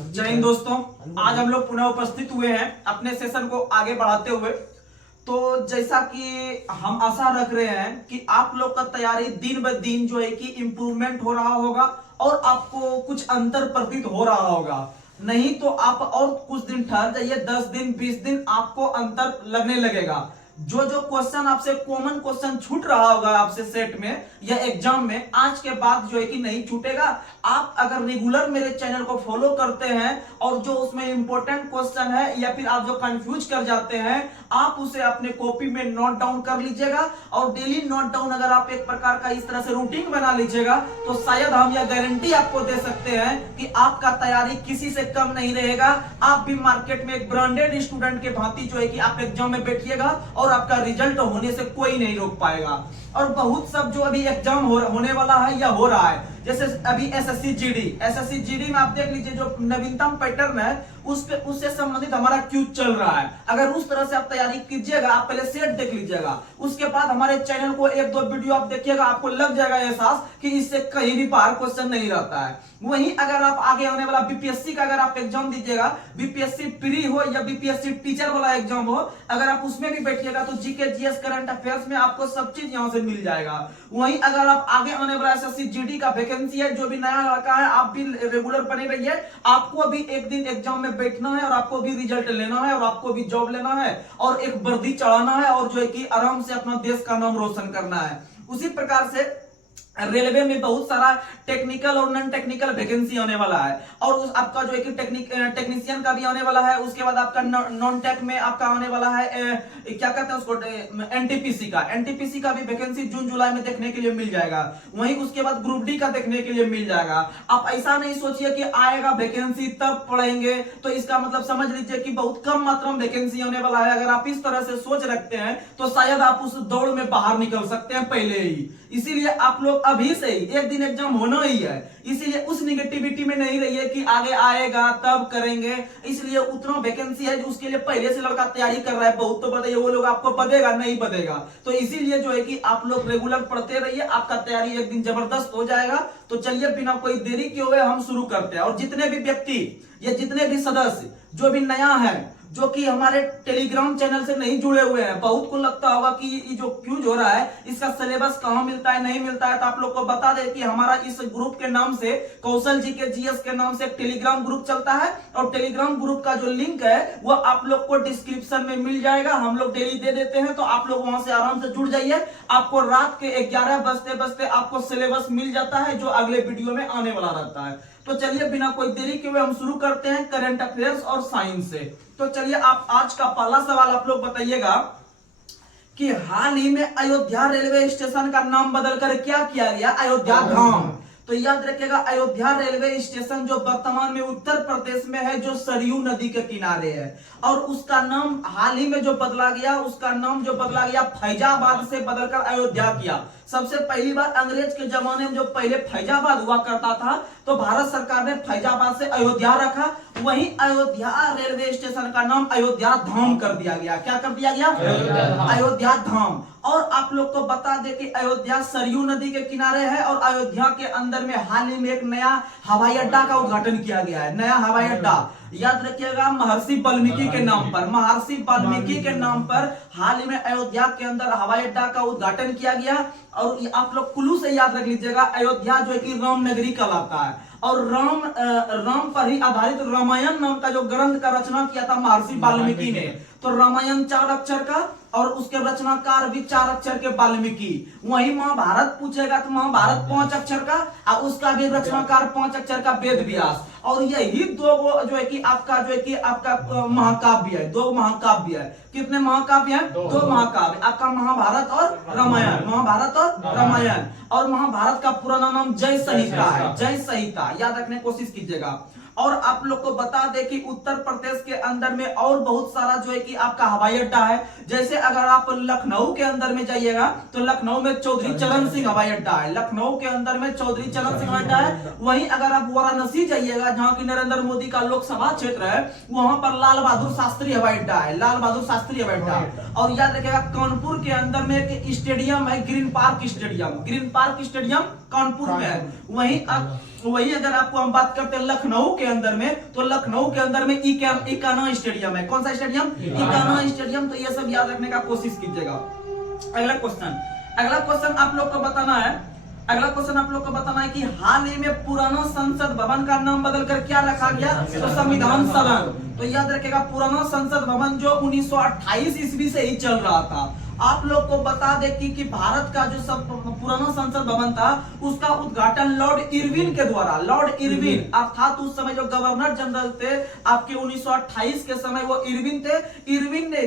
जय हिंद दोस्तों, आज हम लोग पुनः उपस्थित हुए हैं अपने सेशन को आगे बढ़ाते हुए। तो जैसा कि हम आशा रख रहे हैं कि आप लोग का तैयारी दिन ब दिन जो है कि इम्प्रूवमेंट हो रहा होगा और आपको कुछ अंतर प्रतीत हो रहा होगा। नहीं तो आप और कुछ दिन ठहर जाइए, 10 दिन 20 दिन आपको अंतर लगने लगेगा। जो जो क्वेश्चन आपसे कॉमन क्वेश्चन छूट रहा होगा आपसे सेट में या एग्जाम में, आज के बाद जो है कि नहीं छूटेगा। आप अगर रेगुलर मेरे चैनल को फॉलो करते हैं और जो उसमें इंपॉर्टेंट क्वेश्चन है या फिर आप जो कंफ्यूज कर जाते हैं, आप उसे अपने कॉपी में नोट डाउन कर लीजिएगा। और डेली नोट डाउन अगर आप एक प्रकार का इस तरह से रूटीन बना लीजिएगा तो शायद हम यह गारंटी आपको दे सकते हैं कि आपका तैयारी किसी से कम नहीं रहेगा। आप भी मार्केट में एक ब्रांडेड स्टूडेंट के भांति जो है कि आप एग्जाम में बैठिएगा और आपका रिजल्ट होने से कोई नहीं रोक पाएगा। और बहुत सब जो अभी एग्जाम होने वाला है या हो रहा है, जैसे अभी एसएससी जीडी में आप देख लीजिए जो नवीनतम पैटर्न है उससे संबंधित हमारा क्यूज चल रहा है। अगर उस तरह से आप तैयारी कीजिएगा, आप पहले सेट देख लीजिएगा, उसके बाद हमारे चैनल को एक दो वीडियो आप देखिएगा, आपको लग जाएगा एहसास कि इससे कहीं भी बाहर क्वेश्चन नहीं रहता है। वहीं अगर आप आगे आने वाला बीपीएससी का अगर आप एग्जाम दीजिएगा, बीपीएससी प्री हो या बीपीएससी टीचर वाला एग्जाम हो, अगर आप उसमें भी बैठिएगा तो जीके जीएस करंट अफेयर्स में आपको सब चीज यहां से मिल जाएगा। वहीं अगर आप आगे आने वाला एसएससी जीडी का वैकेंसी है, जो भी नया लड़का है, आप भी रेगुलर बने रहिए। आपको भी एक दिन एग्जाम में बैठना है और आपको भी रिजल्ट लेना है और आपको भी जॉब लेना है और एक वर्दी चढ़ाना है और जो है कि आराम से अपना देश का नाम रोशन करना है। उसी प्रकार से रेलवे में बहुत सारा टेक्निकल और नॉन टेक्निकल वैकेंसी आने वाला है और उस आपका जो है कि टेक्नीशियन का भी आने वाला है। उसके बाद आपका नॉन टेक में आपका आने वाला है क्या कहते हैं उसको, एनटीपीसी का भी वैकेंसी जून जुलाई में देखने के लिए मिल जाएगा। वहीं उसके बाद ग्रुप डी का देखने के लिए मिल जाएगा। आप ऐसा नहीं सोचिए कि आएगा वैकेंसी तब पढ़ेंगे, तो इसका मतलब समझ लीजिए कि बहुत कम मात्रा में वैकेंसी आने वाला है। अगर आप इस तरह से सोच रखते हैं तो शायद आप उस दौड़ में बाहर निकल सकते हैं पहले ही। इसीलिए आप लोग अभी से ही, एक दिन एग्जाम होना ही है, इसीलिए उस निगेटिविटी में नहीं रहिए कि आगे आएगा तब करेंगे। इसलिए उतना वैकेंसी है जो उसके लिए पहले से लड़का तैयारी कर रहा है। बहुत तो बताइए वो लोग आपको बदेगा नहीं बदेगा, तो इसीलिए जो है कि आप लोग रेगुलर पढ़ते रहिए, आपका तैयारी एक दिन जबरदस्त हो जाएगा। तो चलिए बिना कोई देरी के हुए हम शुरू करते हैं। और जितने भी व्यक्ति या जितने भी सदस्य जो भी नया है, जो कि हमारे टेलीग्राम चैनल से नहीं जुड़े हुए हैं, बहुत को लगता होगा कि ये जो क्यूज हो रहा है इसका सिलेबस कहां मिलता है नहीं मिलता है, तो आप लोग को बता दें कि हमारा इस ग्रुप के नाम से, कौशल जी के जीएस के नाम से एक टेलीग्राम ग्रुप चलता है और टेलीग्राम ग्रुप का जो लिंक है वो आप लोग को डिस्क्रिप्शन में मिल जाएगा। हम लोग डेली दे देते हैं, तो आप लोग वहां से आराम से जुड़ जाइए। आपको रात के 11 बजते बजते आपको सिलेबस मिल जाता है जो अगले वीडियो में आने वाला रहता है। तो चलिए बिना कोई देरी के हुए हम शुरू करते हैं करंट अफेयर्स और साइंस से। तो चलिए आप आज का पहला सवाल आप लोग बताइएगा कि हाल ही में अयोध्या रेलवे स्टेशन का नाम बदलकर क्या किया गया, अयोध्या धाम। तो याद रखिएगा अयोध्या रेलवे स्टेशन जो वर्तमान में उत्तर प्रदेश में है, जो सरयू नदी के किनारे है, और उसका नाम हाल ही में जो बदला गया, उसका नाम जो बदला गया फैजाबाद से बदलकर अयोध्या किया। सबसे पहली बार अंग्रेज के जमाने में जो पहले फैजाबाद हुआ करता था, तो भारत सरकार ने फैजाबाद से अयोध्या रखा। वहीं अयोध्या रेलवे स्टेशन का नाम अयोध्या धाम कर दिया गया। क्या कर दिया गया? अयोध्या धाम। और आप लोग को बता दें कि अयोध्या सरयू नदी के किनारे है और अयोध्या के अंदर में हाल ही में एक नया हवाई अड्डा का उद्घाटन किया गया है। नया हवाई अड्डा याद रखिएगा महर्षि वाल्मीकि के नाम पर, महर्षि वाल्मीकि के नाम पर हाल ही में अयोध्या के अंदर हवाई अड्डा का उद्घाटन किया गया। और आप लोग कुल्लू से याद रख लीजिएगा, अयोध्या जो है कि राम नगरी कहलाता है और राम पर ही आधारित रामायण नाम का जो ग्रंथ का रचना किया था महर्षि वाल्मीकि ने। तो रामायण 4 अक्षर का और उसके रचनाकार भी 4 अक्षर के वाल्मीकि। वहीं महाभारत पूछेगा तो महाभारत 5 अक्षर का और उसका भी रचनाकार 5 अक्षर का वेद व्यास। और यही दो जो है कि आपका महाकाव्य है, 2 महाकाव्य है। कितने महाकाव्य हैं? 2 महाकाव्य, आपका महाभारत और रामायण, महाभारत और रामायण। और महाभारत का पुराना नाम जय संहिता है, जय संहिता याद रखने की कोशिश कीजिएगा। और आप लोग को बता दें कि उत्तर प्रदेश के अंदर में और बहुत सारा जो है कि आपका हवाई अड्डा है। जैसे अगर आप लखनऊ के अंदर में जाइएगा तो लखनऊ में चौधरी चरण सिंह हवाई अड्डा है, लखनऊ के अंदर में चौधरी चरण सिंह हवाई अड्डा है। वहीं अगर आप वाराणसी जाइएगा जहां की नरेंद्र मोदी का लोकसभा क्षेत्र है, वहां पर लाल बहादुर शास्त्री हवाई अड्डा है, लाल बहादुर शास्त्री हवाई अड्डा। और याद रखिएगा कानपुर के अंदर में एक स्टेडियम है, green park stadium, green park stadium Kanpur में है। वहीं वही अगर आपको हम बात करते हैं लखनऊ के अंदर में, तो लखनऊ के अंदर में इकाना स्टेडियम है। कौन सा स्टेडियम? इकाना स्टेडियम। तो ये सब याद रखने का कोशिश कीजिएगा। अगला क्वेश्चन आप लोग को बताना है, कि हाल ही में पुराना संसद भवन का नाम बदलकर क्या रखा गया? तो संविधान सदन। तो याद रखेगा पुराना संसद भवन जो 1928 ईस्वी से ही चल रहा था। आप लोग को बता दे कि भारत का जो सब पुराना संसद भवन था उसका उद्घाटन लॉर्ड इरविन के द्वारा, लॉर्ड इरविन अर्थात उस समय जो गवर्नर जनरल थे आपके 1928 के समय वो इरविन थे। इरविन ने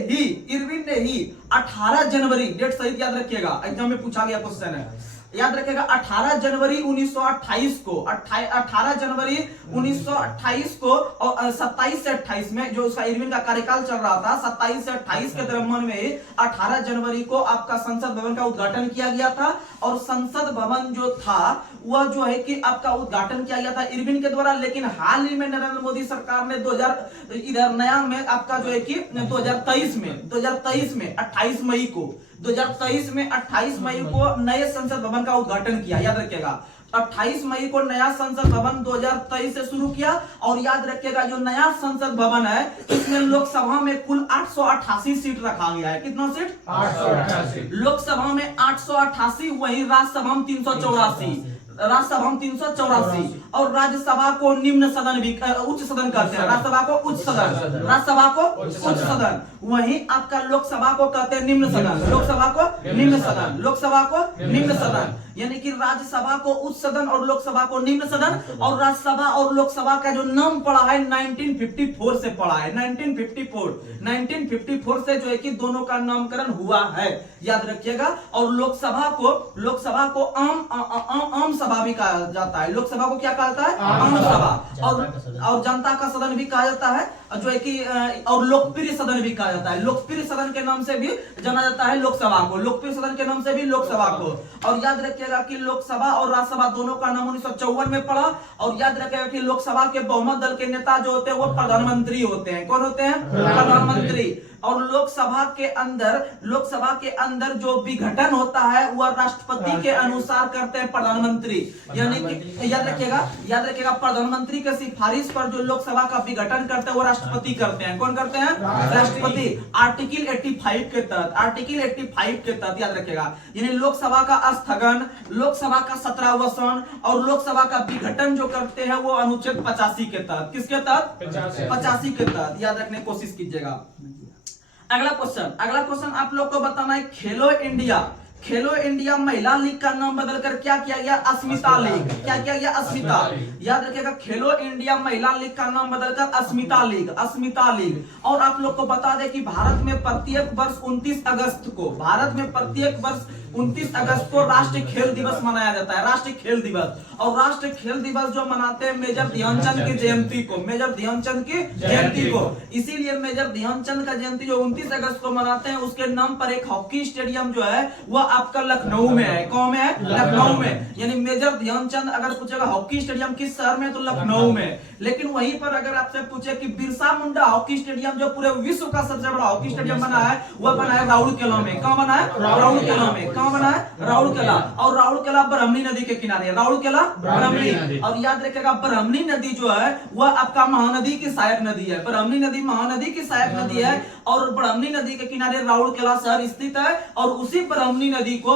ही 18 जनवरी, डेट सही याद रखिएगा, एग्जाम में पूछा गया क्वेश्चन है, याद रखेगा 18 जनवरी 1928 को, 18 जनवरी 1928 को और 27 से 28 में जो उसका इरविन का कार्यकाल चल रहा था, 27 से 28 के दरम्यान में 18 जनवरी को आपका संसद भवन का उद्घाटन किया गया था। और संसद भवन जो था वह जो है कि आपका उद्घाटन किया गया था इरविन के द्वारा। लेकिन हाल ही में नरेंद्र मोदी सरकार ने 2000 इधर नया में आपका जो है कि 2023 में 28 मई को 2023 में 28 मई को नए संसद भवन का उद्घाटन किया। याद रखिएगा 28 मई को नया संसद भवन 2023 से शुरू किया। और याद रखिएगा जो नया संसद भवन है इसमें लोकसभा में कुल 888 सीट रखा गया है। कितना सीट? 888। लोकसभा में 888, वही राज्यसभा में 384, राज्यसभा में 384 और राज्यसभा को निम्न सदन भी उच्च सदन कहते हैं। राज्यसभा को उच्च सदन, राज्यसभा को उच्च सदन, वहीं आपका लोकसभा को कहते हैं निम्न सदन, लोकसभा को निम्न सदन, लोकसभा को निम्न सदन। यानी कि राज्यसभा को उच्च सदन और लोकसभा को निम्न सदन। और राज्यसभा और लोकसभा का जो नाम पड़ा है 1954 से पड़ा है, 1954 से जो है कि दोनों का नामकरण हुआ है, याद रखिएगा। और लोकसभा को आम सभा भी कहा जाता है। लोकसभा को क्या कहता है? आम सभा। और जनता का सदन भी कहा जाता है, जो है कि और लोकप्रिय सदन भी कहा जाता है। लोकप्रिय सदन के नाम से भी जाना जाता है लोकसभा को, लोकप्रिय सदन के नाम से भी लोकसभा को। और याद रखिएगा कि लोकसभा और राज्यसभा दोनों का नाम 1954 में पड़ा। और याद रखिएगा कि लोकसभा के बहुमत दल के नेता जो होते हैं वो प्रधानमंत्री होते हैं। कौन होते हैं? प्रधानमंत्री। और लोकसभा के अंदर जो विघटन होता है वह राष्ट्रपति के अनुसार करते हैं प्रधानमंत्री। यानी कि याद रखिएगा प्रधानमंत्री के सिफारिश पर जो लोकसभा का विघटन करते हैं वो राष्ट्रपति करते हैं। कौन करते हैं? राष्ट्रपति। आर्टिकल 85 के तहत याद रखिएगा। यानी लोकसभा का स्थगन, लोकसभा का 17वां और लोकसभा का विघटन जो करते हैं वो अनुच्छेद 85 के तहत। किसके तहत? 85 के तहत। याद रखने की कोशिश कीजिएगा। अगला क्वेश्चन आप लोग को बताना है खेलो इंडिया महिला लीग का नाम बदलकर क्या किया गया? अस्मिता लीग। क्या किया गया? अस्मिता। याद रखिएगा खेलो इंडिया महिला लीग का नाम बदलकर अस्मिता लीग। और आप लोग को बता दें कि भारत में प्रत्येक वर्ष 29 अगस्त को राष्ट्रीय खेल दिवस मनाया जाता है, राष्ट्रीय खेल दिवस। और राष्ट्रीय खेल दिवस जो मनाते हैं मेजर ध्यानचंद की जयंती को, इसीलिए मेजर ध्यानचंद का जयंती जो 29 अगस्त को मनाते हैं उसके नाम पर एक हॉकी स्टेडियम जो है वह आपका लखनऊ में है। कौन में है? लखनऊ में। यानी मेजर ध्यानचंद अगर पूछेगा हॉकी स्टेडियम किस शहर में, तो लखनऊ में। लेकिन वहीं पर अगर आपसे पूछे कि बिरसा मुंडा हॉकी स्टेडियम जो पूरे विश्व का सबसे बड़ा हॉकी स्टेडियम बना है वह बना है राउरकेला में। कहां बना है? राउरकेला में। कहां बना है? राउरकेला। और राउरकेला ब्राह्मणी नदी के किनारे है। राउरकेला ब्राह्मणी। और याद रखिएगा ब्राह्मणी नदी जो है वह आपका महानदी की सहायक नदी है। ब्राह्मणी नदी महानदी की सहायक नदी है। और ब्राह्मणी नदी के किनारे राउरकेला शहर स्थित है। और उसी ब्राह्मणी नदी को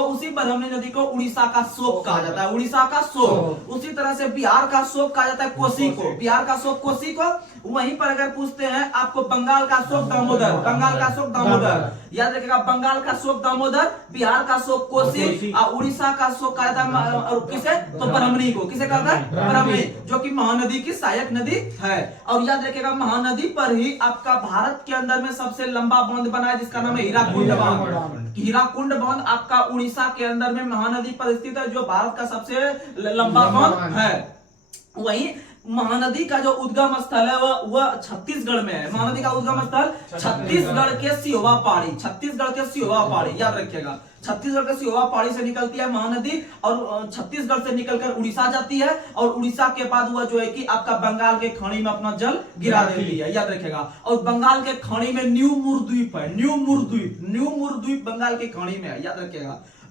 उड़ीसा का शोक कहा जाता है, उड़ीसा का शोक। उसी तरह से बिहार का शोक कहा जाता है कोसी को, बिहार का शोक कोसी को। वहीं पर अगर पूछते हैं आपको बंगाल का शोक दामोदर, बंगाल का शोक दामोदर। याद रखिएगा बंगाल का शोक दामोदर, बिहार का शोक कोसी और उड़ीसा का शोक कहा जाता है किसे? तो ब्राह्मणी को। किसे कहता है? ब्राह्मणी, जो कि महानदी की सहायक नदी है। और याद रखिएगा महानदी पर ही आपका भारत के अंदर में सबसे लंबा बांध बना है जिसका नाम है हीराकुंड बांध। हीराकुंड बांध आपका उड़ीसा के अंदर में महानदी पर स्थित है जो भारत का सबसे लंबा बांध है। वहीं महानदी का जो उद्गम स्थल है वह छत्तीसगढ़ में है। महानदी का उद्गम स्थल छत्तीसगढ़ के सिहोवा पहाड़ी। याद रखिएगा छत्तीसगढ़ के सिहोवा पहाड़ी से निकलती है महानदी और छत्तीसगढ़ से निकलकर उड़ीसा जाती है। और उड़ीसा के बाद वह जो है कि आपका बंगाल के खाड़ी में अपना जल गिरा देती है। याद रखिएगा। और बंगाल के खाड़ी में न्यू मुर द्वीप है, न्यू मुर द्वीप बंगाल के खाड़ी में है। याद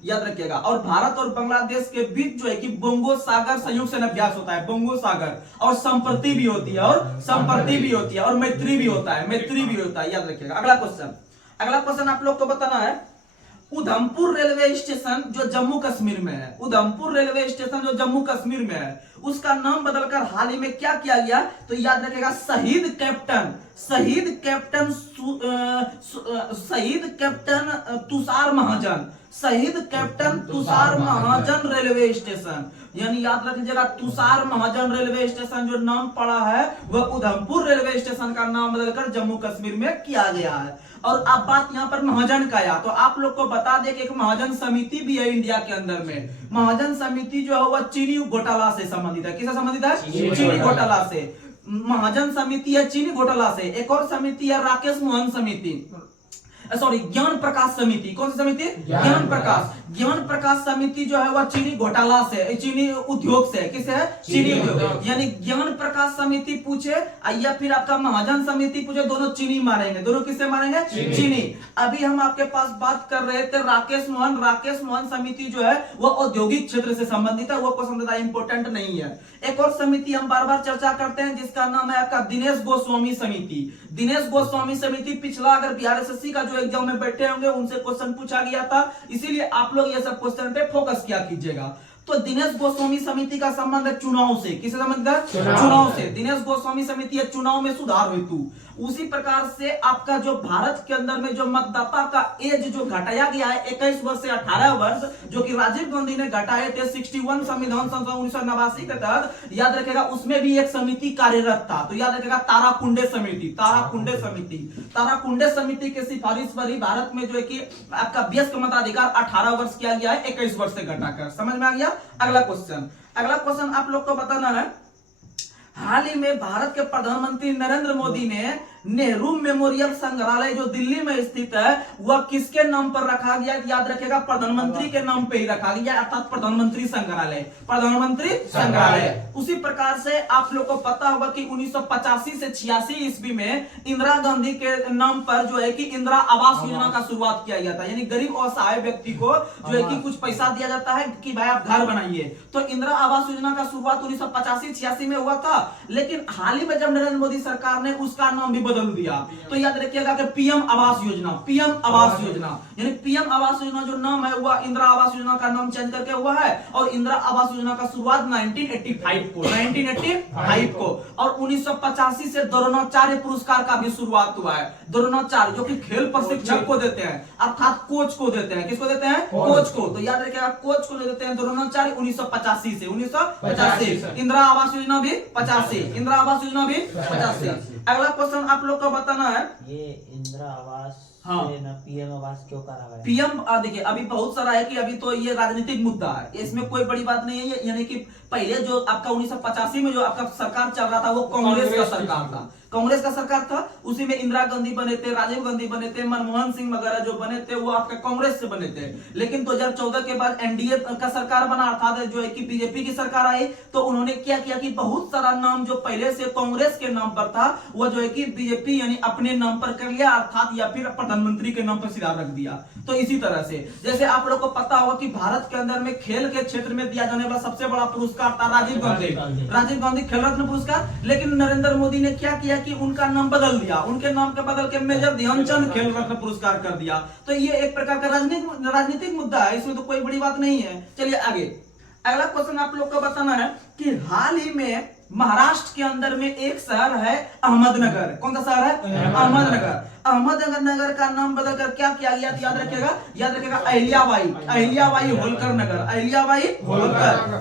याद रखिएगा। और भारत और बांग्लादेश के बीच जो है कि बोंगो सागर संयुक्त सेना अभ्यास होता है, बोंगो सागर, और संप्रति भी होती है, और संप्रति भी होती है, और मैत्री भी होता है, मैत्री भी होता है, याद रखिएगा। अगला क्वेश्चन आप लोग को बताना है, उधमपुर रेलवे स्टेशन जो जम्मू कश्मीर में है, उधमपुर रेलवे स्टेशन जो जम्मू कश्मीर में है, उसका नाम बदलकर हाल ही में क्या किया गया? तो याद रखिएगा, शहीद कैप्टन तुषार महाजन, शहीद कैप्टन तुषार महाजन रेलवे स्टेशन, यानी याद रख लीजिएगा, तुषार महाजन रेलवे स्टेशन जो नाम पड़ा है वह उधमपुर रेलवे स्टेशन का नाम बदलकर जम्मू कश्मीर में किया गया है। और अब बात यहाँ पर महाजन का आया, तो आप लोग को बता दें कि एक महाजन समिति भी है इंडिया के अंदर में। महाजन समिति जो है वह चीनी घोटाला से संबंधित है। किससे संबंधित है? चीनी घोटाला से। महाजन समिति है चीनी घोटाला से। एक और समिति है राकेश मोहन समिति, सॉरी ज्ञान प्रकाश समिति। कौन सी समिति? ज्ञान प्रकाश समिति जो है वह चीनी घोटाला से, चीनी उद्योग से। किसे है? चीनी उद्योग। यानी ज्ञान प्रकाश समिति पूछे या फिर आपका महाजन समिति पूछे, दोनों चीनी मारेंगे। दोनों किससे मारेंगे? चीनी। अभी हम आपके पास बात कर रहे थे राकेश मोहन समिति जो है वह औद्योगिक क्षेत्र से संबंधित है, वो क्वेश्चन ज्यादा इंपॉर्टेंट नहीं है। एक और समिति हम बार बार चर्चा करते हैं जिसका नाम है आपका दिनेश गोस्वामी समिति। दिनेश गोस्वामी समिति पिछला अगर बिहार एसएससी का जो एग्जाम में बैठे होंगे उनसे क्वेश्चन पूछा गया था, इसीलिए आप लोग ये सब क्वेश्चन पे फोकस किया कीजिएगा। तो दिनेश गोस्वामी समिति का संबंध है चुनाव से। किससे संबंध है? चुनाव से। दिनेश गोस्वामी समिति है चुनाव में सुधार हेतु। उसी प्रकार से आपका जो भारत के अंदर में जो मतदाता का एज जो घटाया गया है 21 वर्ष से 18 वर्ष, जो कि राजीव गांधी ने घटाए थे 61 संविधान संशोधन 1989 के तहत, याद रखेगा उसमें भी एक समिति कार्यरत था। तो याद रखेगा ताराकुंडे समिति के सिफारिश पर ही भारत में जो है कि आपका वयस्क मताधिकार 18 वर्ष किया गया है 21 वर्ष से घटाकर। समझ में आ गया? अगला क्वेश्चन आप लोग को बताना है, हाल ही में भारत के प्रधानमंत्री नरेंद्र मोदी ने नेहरू मेमोरियल संग्रहालय जो दिल्ली में स्थित है वह किसके नाम पर रखा गया? याद रखेगा प्रधानमंत्री के नाम पे ही रखा गया, अर्थात प्रधानमंत्री संग्रहालय। उसी प्रकार से आप लोग को पता होगा कि 1985 से 86 ईस्वी में इंदिरा गांधी के नाम पर जो है कि इंदिरा आवास योजना का शुरुआत किया गया था। यानी गरीब और असहाय व्यक्ति को जो है कि कुछ पैसा दिया जाता है कि भाई आप घर बनाइए। तो इंदिरा आवास योजना का शुरुआत 1985-86 में हुआ था, लेकिन हाल ही में जब नरेंद्र मोदी सरकार ने उसका नाम भी बदल दिया। तो याद रखिएगा कि पीएम आवास योजना, यानी पीएम आवास योजना जो नाम है वह इंदिरा आवास योजना का नाम चेंज करके हुआ है। और इंदिरा आवास योजना का शुरुआत 1985 को और 1985 से द्रोणाचार्य पुरस्कार का भी शुरुआत हुआ है। द्रोणाचार्य जो कि खेल प्रशिक्षक को देते हैं, अर्थात कोच को देते हैं। किसको देते हैं? कोच को। तो याद रखिएगा कोच को देते हैं द्रोणाचार्य 1985 से 1985। इंदिरा आवास योजना भी 85, इंदिरा आवास योजना भी 85। अगला क्वेश्चन आप लोग को बताना है, ये इंदिरा आवास से ना पीएम आवास क्यों करा गया? पीएम देखिए अभी बहुत सारा है कि अभी तो ये राजनीतिक मुद्दा है, इसमें कोई बड़ी बात नहीं है। यानी कि पहले जो आपका 1985 में जो आपका सरकार चल रहा था वो कांग्रेस का सरकार था। उसी में इंदिरा गांधी बने थे, राजीव गांधी बने थे, मनमोहन सिंह वगैरह जो बने थे वो आपका कांग्रेस से बने थे। लेकिन 2014 के बाद एनडीए का सरकार बना, अर्थात जो है कि बीजेपी की सरकार आई, तो उन्होंने क्या किया कि बहुत सारा नाम जो पहले से कांग्रेस के नाम पर था वो जो है कि बीजेपी यानी अपने नाम पर कर लिया, अर्थात या फिर प्रधानमंत्री के नाम पर सीधा रख दिया। तो इसी तरह से जैसे आप लोग को पता होगा कि भारत के अंदर में खेल के क्षेत्र में दिया जाने वाला सबसे बड़ा पुरस्कार था राजीव गांधी खेल रत्न पुरस्कार। लेकिन नरेंद्र मोदी ने क्या किया कि उनका नाम बदल दिया, उनके नाम के बदल के मेजर ध्यानचंद खेल रत्न पुरस्कार कर दिया। तो ये एक प्रकार का राजनीतिक मुद्दा है, इसमें तो कोई बड़ी बात नहीं है। चलिए आगे, अगला क्वेश्चन आप लोग को बताना है कि हाल ही में महाराष्ट्र के अंदर में एक शहर है अहमदनगर। कौन सा शहर है? अहमदनगर का नाम बदलकर क्या किया गया? याद रखेगा अहिल्याबाई होलकर नगर,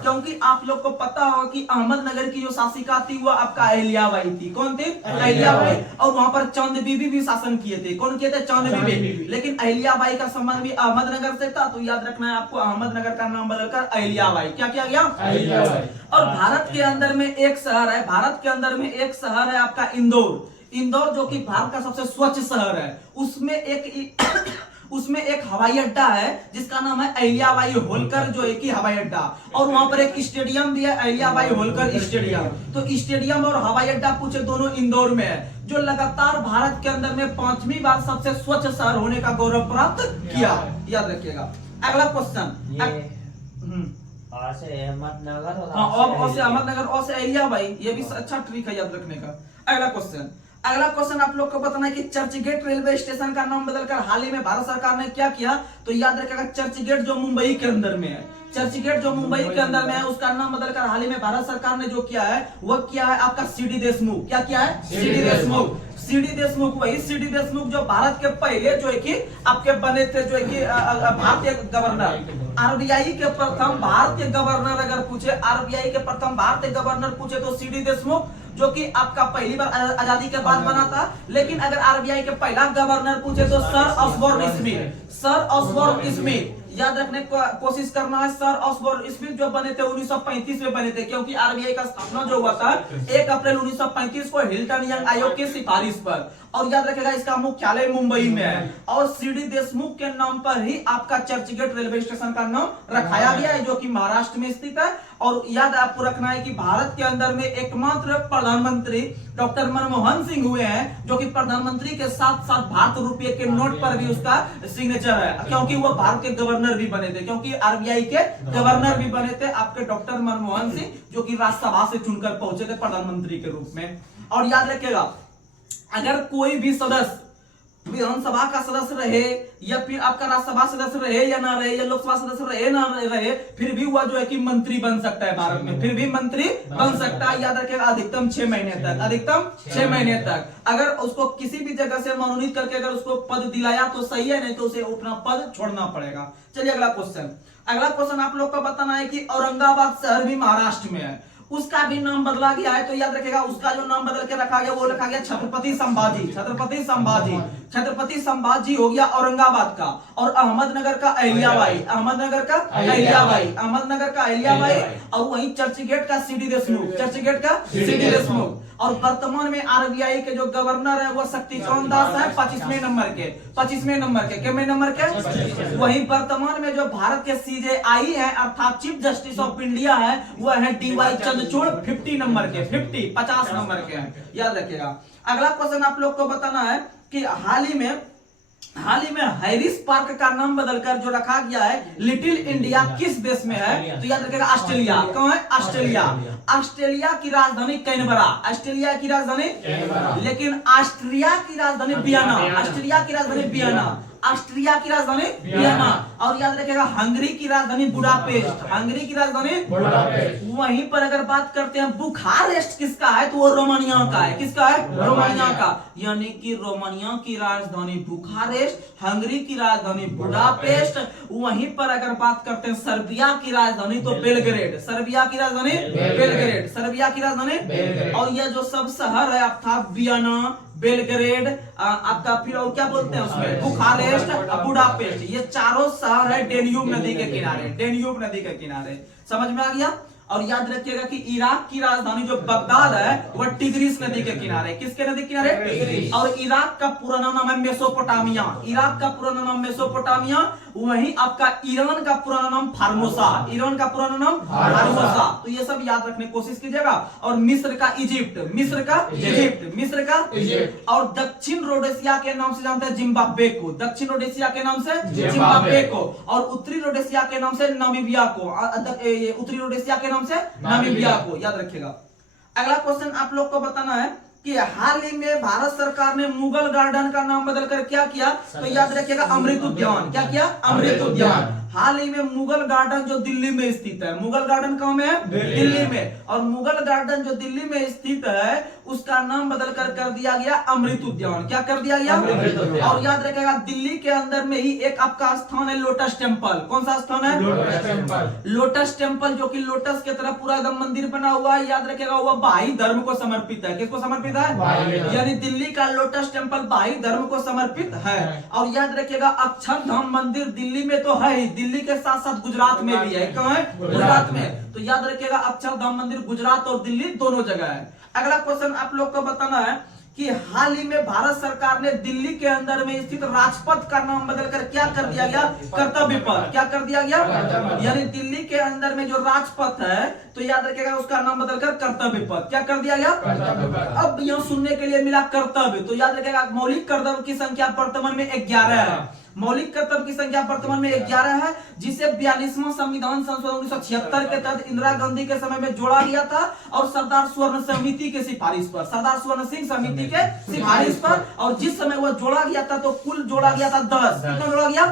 क्योंकि आप लोग को पता होगा कि अहमदनगर की जो शासिका थी वो आपका अहिल्याबाई थी। कौन थी? अहिल्याबाई। और वहां पर चंद बीबी भी शासन किए थे। कौन किए थे? चंद बीबी। लेकिन अहिल्याबाई का संबंध भी अहमदनगर से था, तो याद रखना है आपको अहमदनगर का नाम बदलकर अहिल्याबाई क्या किया गया? अहिल्याबाई। और भारत के अंदर में एक शहर है आपका इंदौर जो कि भारत का सबसे स्वच्छ शहर है। उसमें एक हवाई अड्डा है जिसका नाम है अहिल्याबाई होलकर जो है कि हवाई अड्डा, और वहां पर एक स्टेडियम भी है अहिल्याबाई होलकर स्टेडियम। तो स्टेडियम और हवाई अड्डा पूछे दोनों इंदौर में है, जो लगातार भारत के अंदर में 5वीं बार सबसे स्वच्छ शहर होने का गौरव प्राप्त किया। याद रखिएगा। अगला क्वेश्चन, और से अहमदनगर और हाँ, और से अहमदनगर और से एरिया भाई, ये भी अच्छा ट्रिक है याद रखने का। अगला क्वेश्चन आप लोग को बताना है कि चर्चगेट रेलवे स्टेशन का नाम बदलकर हाल ही में भारत सरकार ने क्या किया। तो याद रखिएगा चर्चगेट जो मुंबई के अंदर में है, चर्चगेट जो मुंबई के अंदर में है, उसका नाम बदलकर हाल ही में भारत सरकार ने जो किया है वो किया है आपका सीडी देशमुख। क्या किया है? सीडी देशमुख। सीडी देशमुख, वही सीडी देशमुख जो भारत के पहले जो है कि आपके बने थे, जो है कि भारतीय गवर्नर, आरबीआई के प्रथम भारतीय गवर्नर अगर पूछे, आरबीआई के प्रथम भारतीय गवर्नर पूछे तो सीडी देशमुख, जो कि आपका पहली बार आजादी के बाद बना था। लेकिन अगर आरबीआई के पहला गवर्नर पूछे तो sir Osborne Smith, sir Osborne Smith याद रखने की कोशिश करना है। सर ऑसबोर्न स्मिथ जो बने थे 1935 में बने थे, क्योंकि आरबीआई का स्थापना जो हुआ था 1 अप्रैल 1935 को हिल्टन यंग आयोग की सिफारिश पर। और याद रखेगा इसका मुख्यालय मुंबई में है, और सीडी देशमुख के नाम पर ही आपका चर्चगेट रेलवे स्टेशन का नाम रखाया गया है, जो कि महाराष्ट्र में स्थित है। और याद आपको रखना है कि भारत के अंदर में एकमात्र प्रधानमंत्री डॉक्टर मनमोहन सिंह हुए हैं, जो कि प्रधानमंत्री के साथ साथ भारत रुपये के नोट पर भी उसका सिग्नेचर है, क्योंकि वो भारत के गवर्नर भी बने थे, क्योंकि आरबीआई के गवर्नर भी बने थे आपके डॉक्टर मनमोहन सिंह, जो कि राज्यसभा से चुनकर पहुंचे थे प्रधानमंत्री के रूप में। और याद रखिएगा अगर कोई भी सदस्य विधानसभा का सदस्य रहे, या फिर आपका राज्यसभा सदस्य रहे या ना रहे, या लोकसभा सदस्य रहे ना रहे, फिर भी वह जो है कि मंत्री बन सकता है भारत में, फिर भी मंत्री बन सकता है। याद रखिएगा अधिकतम 6 महीने तक, अधिकतम 6 महीने तक। अगर उसको किसी भी जगह से मनोनीत करके अगर उसको पद दिलाया तो सही है, नहीं तो उसे अपना पद छोड़ना पड़ेगा। चलिए अगला क्वेश्चन आप लोग को बताना है कि औरंगाबाद शहर भी महाराष्ट्र में है, उसका भी नाम बदला गया है। तो याद रखेगा उसका जो नाम बदल के रखा गया वो रखा गया छत्रपति संभाजी, छत्रपति संभाजी, छत्रपति संभाजी हो गया औरंगाबाद का। और अहमदनगर का अहिल्याबाई, अहमदनगर का अहिल्याबाई, अहमदनगर का अहिल्याबाई। और वहीं चर्चगेट का सीडी देशमुख, चर्चगेट का सीडी देशमुख। और वर्तमान में आरबीआई के जो गवर्नर है वो शक्तिकांत दास है 25वें नंबर के, 25वें नंबर के, कितने नंबर के? वहीं वर्तमान में जो भारत के सीजेआई है अर्थात चीफ जस्टिस ऑफ इंडिया है वो है डीवाई चंद्रचूड़ 50 नंबर के, 50 नंबर के हैं, याद रखिएगा। अगला क्वेश्चन आप लोग को बताना है कि हाल ही में हैरिस पार्क का नाम बदलकर जो रखा गया है लिटिल इंडिया किस देश में है? तो याद रखिएगा ऑस्ट्रेलिया। कौन है? ऑस्ट्रेलिया। ऑस्ट्रेलिया की राजधानी कैनबरा, ऑस्ट्रेलिया की राजधानी, लेकिन ऑस्ट्रिया की राजधानी वियना, ऑस्ट्रिया की राजधानी वियना, ऑस्ट्रिया की राजधानी वियना। और याद रखिएगा हंगरी की राजधानी बुडापेस्ट, हंगरी की राजधानी बुडापेस्ट। वहीं पर अगर बात करते हैं बुखारेस्ट किसका है तो वो रोमानिया का है, किसका है? रोमानिया का। यानी कि रोमानिया की राजधानी बुखारेस्ट, हंगरी की राजधानी बुडापेस्ट। वहीं पर अगर बात करते हैं सर्बिया की राजधानी तो बेलग्रेड, सर्बिया की राजधानी बेलग्रेड, सर्बिया की राजधानी। और यह जो सब शहर है अर्थात वियना, बेलग्रेड, आपका फिर और क्या बोलते हैं उसमें बुखारेस्ट, बुडापेस्ट, ये चारों शहर है डेन्यूब नदी के किनारे, डेन्यूब नदी के किनारे। समझ में आ गया? और याद रखिएगा कि इराक की राजधानी जो बगदाद है वह टिग्रिस नदी के किनारे, किसके नदी के किनारे? और इराक का पुराना नाम है मेसोपोटामिया, इराक का पुराना नाम मेसोपोटामिया। वहीं आपका ईरान का पुराना नाम फार्मोसा, ईरान का पुराना नाम फार्मोसा। तो ये सब याद रखने की कोशिश कीजिएगा। और मिस्र का इजिप्ट, मिस्र का इजिप्ट, मिस्र का इजिप्ट। और दक्षिण रोडेशिया के नाम से जानते हैं जिम्बाब्वे को, दक्षिण रोडेशिया के नाम से जिम्बाब्वे को। और उत्तरी रोडेशिया के नाम से नामीबिया को, उत्तरी रोडेशिया के नाम से नामीबिया को, याद रखिएगा। अगला क्वेश्चन आप लोग को बताना है कि हाल ही में भारत सरकार ने मुगल गार्डन का नाम बदलकर क्या किया? तो याद रखिएगा अमृत उद्यान। क्या किया? अमृत उद्यान। हाल ही में मुगल गार्डन जो दिल्ली में स्थित है, मुगल गार्डन कहाँ में है? दिल्ली में। और मुगल गार्डन जो दिल्ली में स्थित है उसका नाम बदलकर कर दिया गया अमृत उद्यान। क्या कर दिया गया? और याद रखिएगा दिल्ली के अंदर में ही एक आपका स्थान है लोटस टेम्पल। कौन सा स्थान है? Lotus temple. लोटस टेम्पल जो कि लोटस की तरह पूरा एकदम मंदिर बना हुआ है, याद रखिएगा वह बहाई धर्म को समर्पित है। किसको समर्पित है? यानी दिल्ली का लोटस टेम्पल बहाई धर्म को समर्पित है। और याद रखिएगा अक्षरधाम मंदिर दिल्ली में तो है ही, दिल्ली के साथ साथ गुजरात में भी है। कहाँ है? गुजरात में। तो याद रखिएगा अक्षरधाम मंदिर गुजरात और दिल्ली दोनों जगह है। अगला क्वेश्चन आप लोग को बताना है कि हाल ही में भारत सरकार ने दिल्ली के अंदर में स्थित राजपथ का नाम बदलकर क्या कर दिया गया? कर्तव्य पथ। क्या कर दिया गया? यानी दिल्ली के अंदर में जो राजपथ है तो याद रखिएगा उसका नाम बदलकर कर्तव्य पथ। क्या कर दिया गया? अब यहाँ सुनने के लिए मिला कर्तव्य, तो याद रखिएगा मौलिक कर्तव्य की संख्या वर्तमान में 11 है। मौलिक कर्तव्य की संख्या वर्तमान में 11 है, जिसे 42वां संविधान संशोधन 1976 के तहत इंदिरा गांधी के समय में जोड़ा गया था और सरदार स्वर्ण समिति के सिफारिश पर, सरदार स्वर्ण सिंह समिति के सिफारिश पर, और जिस समय वो जोड़ा गया था तो कुल जोड़ा गया था 10। कितना जोड़ा गया?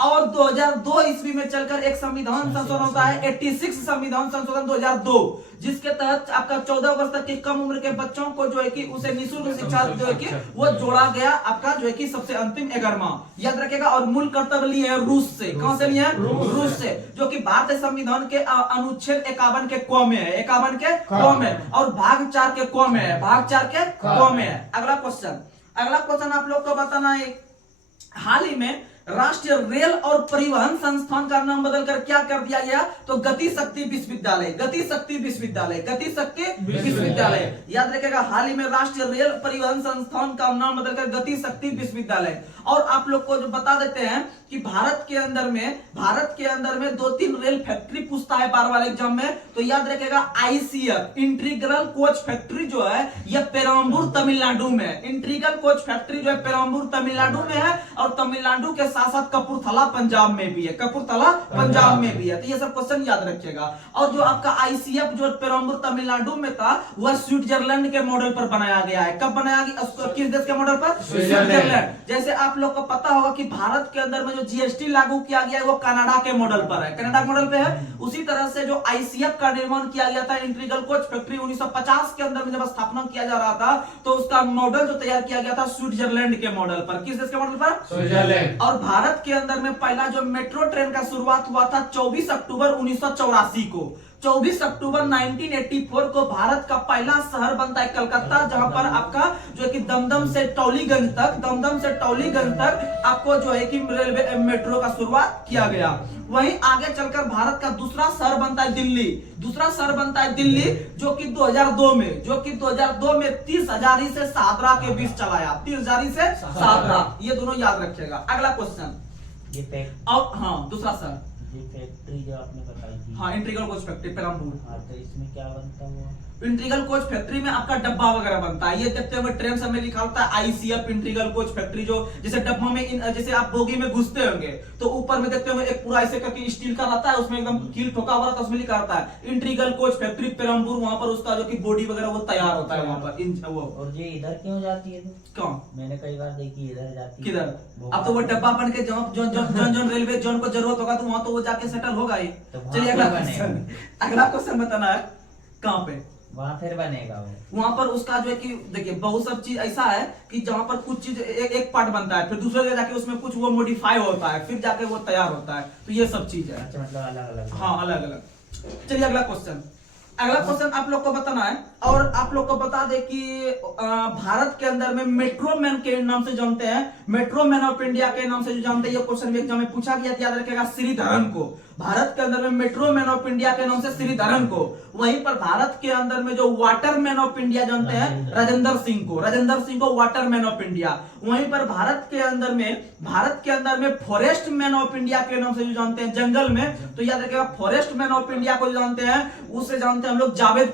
और 2002 ईस्वी में चलकर एक संविधान संशोधन होता है 86 संविधान संशोधन 2002, जिसके तहत आपका 14 वर्ष तक की कम उम्र के बच्चों को जो है कि उसे निःशुल्क शिक्षा जो है कि वो जोड़ा गया आपका जो है कि सबसे अंतिम 11वां, याद रखेगा। और मूल कर्तव्य लिए है रूस से, कहां से लिए? रूस से, जो कि भारतीय संविधान के अनुच्छेद 51 के क में है, 51 के क में, और भाग 4 के क में है, भाग 4 के क में है। अगला क्वेश्चन आप लोग को बताना है, हाल ही में राष्ट्रीय रेल और परिवहन संस्थान का नाम बदलकर क्या कर दिया गया? तो गति शक्ति विश्वविद्यालय, गति शक्ति विश्वविद्यालय, गति शक्ति विश्वविद्यालय, याद रखेगा। हाल ही में राष्ट्रीय रेल परिवहन संस्थान का नाम बदलकर गति शक्ति विश्वविद्यालय। और आप लोग को जो बता देते हैं कि भारत के अंदर में 2-3 रेल फैक्ट्री पूछता है बार बार एग्जाम में, तो याद रखेगा आईसीएफ इंटीग्रल कोच फैक्ट्री जो है यह पेराम्बूर तमिलनाडु में है। इंटीग्रल कोच फैक्ट्री जो है पेराम्बूर तमिलनाडु में है, और तमिलनाडु के साथ साथ कपूरथला पंजाब में भी है, कपूरथला पंजाब में भी है। तो ये सब क्वेश्चन याद रखिएगा। और जो आपका आईसीएफ जो पेराम्बूर तमिलनाडु में था वह स्विट्जरलैंड के मॉडल पर बनाया गया है। कब बनाया गया? किस देश के मॉडल पर? स्विट्जरलैंड। जैसे आप लोग को पता होगा कि भारत के अंदर में जो जीएसटी लागू किया गया है वो कनाडा के मॉडल पर है, कनाडा मॉडल पे है। उसी तरह से जो आईसीएफ का निर्माण किया गया था इंटीग्रल कोच फैक्ट्री 1950 के अंदर में जब स्थापना किया जा रहा था तो उसका मॉडल जो तैयार किया गया था स्विट्जरलैंड के मॉडल पर। किस देश के मॉडल पर? स्विट्जरलैंड। और भारत के अंदर में पहला जो मेट्रो ट्रेन का शुरुआत हुआ था 24 अक्टूबर 1984 को। 24 अक्टूबर 1984 को भारत का पहला शहर बनता है कलकत्ता, जहां पर आपका जो है कि दमदम से टौलीगंज तक आपको जो है कि रेलवे मेट्रो का शुरुआत किया गया। वहीं आगे चलकर भारत का दूसरा शहर बनता है दिल्ली, जो कि 2002 में 30 हजारी से शाहदरा के बीच चलाया, 30 हजारी से शाहदरा, ये दोनों याद रखिएगा। अगला क्वेश्चन, दूसरा शहर ये फैक्ट्री जो आपने बताई थी, हाँ इंटीग्रल कोच फैक्ट्री पेराम्बूर। हाँ, तो इसमें क्या बनता हुआ? इंटीग्रल कोच फैक्ट्री में आपका डब्बा वगैरह बनता है। ये देखते हुए ट्रेन सब में लिखा होता है आईसीएफ इंटीग्रल कोच फैक्ट्री, जो जैसे डब्बा में जैसे आप बोगी में घुसते होंगे तो ऊपर में देखते हुए एक पूरा ऐसे करके स्टील का रहता है, उसमें एकदम कील ठोका हुआ रहता है, उसमें लिखा होता है इंटीग्रल कोच फैक्ट्री पेराम्बूर। वहां पर उसका जो कि बॉडी वगैरह वो तैयार होता है वहां पर वो। और ये इधर क्यों जाती है? कौन? मैंने कई बार देखी इधर जाती है। किधर? अब तो वो डब्बा बन के जौन रेलवे जोन को जरूरत होगा तो वहां तो वो जाके सेटल होगा ही। चलिए अगला क्वेश्चन बताना है, कहाँ पे? वहां फिर बनेगा वहां पर उसका जो है कि देखिए बहुत सब चीज ऐसा है कि जहां पर कुछ चीज एक पार्ट बनता है, फिर दूसरे जगह जाके उसमें कुछ वो मॉडिफाई होता है, फिर जाके वो तैयार होता है। तो ये सब चीज है। अच्छा, मतलब अलग अलग। हाँ अलग अलग। चलिए अगला क्वेश्चन आप लोग को बताना है। और आप लोग को बता दे कि भारत के अंदर में मेट्रो मैन के नाम से जानते हैं, मेट्रो मैन ऑफ इंडिया के नाम से जो जानते हैं, ये क्वेश्चन एग्जाम में पूछा गया, याद रखेगा श्रीधरन को। भारत के अंदर में मेट्रो मैन ऑफ इंडिया के नाम से श्रीधरन को। वहीं पर भारत के अंदर में जो वाटर मैन ऑफ इंडिया जानते हैं राजेंद्र सिंह को वाटर मैन ऑफ इंडिया। वहीं पर भारत के अंदर में फॉरेस्ट मैन ऑफ इंडिया के नाम से जो जानते हैं जंगल में, तो याद रखिएगा फॉरेस्ट मैन ऑफ इंडिया को जो जानते हैं उसे जानते हैं हम लोग जावेद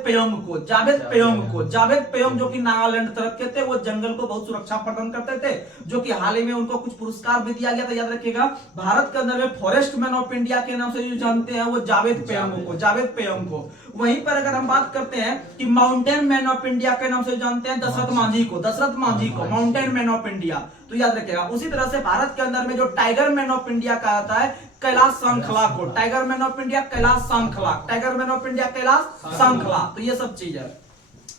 पेयोंग, जो कि नागालैंड तरफ के थे। वो जंगल को बहुत सुरक्षा प्रदान करते थे, जो कि हाल ही में उनको कुछ पुरस्कार भी दिया गया था। याद रखिएगा भारत के अंदर में फॉरेस्ट मैन ऑफ इंडिया के नाम से जो जानते हैं वो जावेद पेयोंग को। वहीं पर अगर हम बात करते हैं कि माउंटेन मैन ऑफ इंडिया के नाम से जानते हैं दशरथ मांझी को माउंटेन मैन ऑफ इंडिया, तो याद रखिएगा। उसी तरह से भारत के अंदर में जो टाइगर मैन ऑफ इंडिया का आता है कैलाश सांखला को, tiger man of India Kailash Sankhla, तो ये सब चीज है।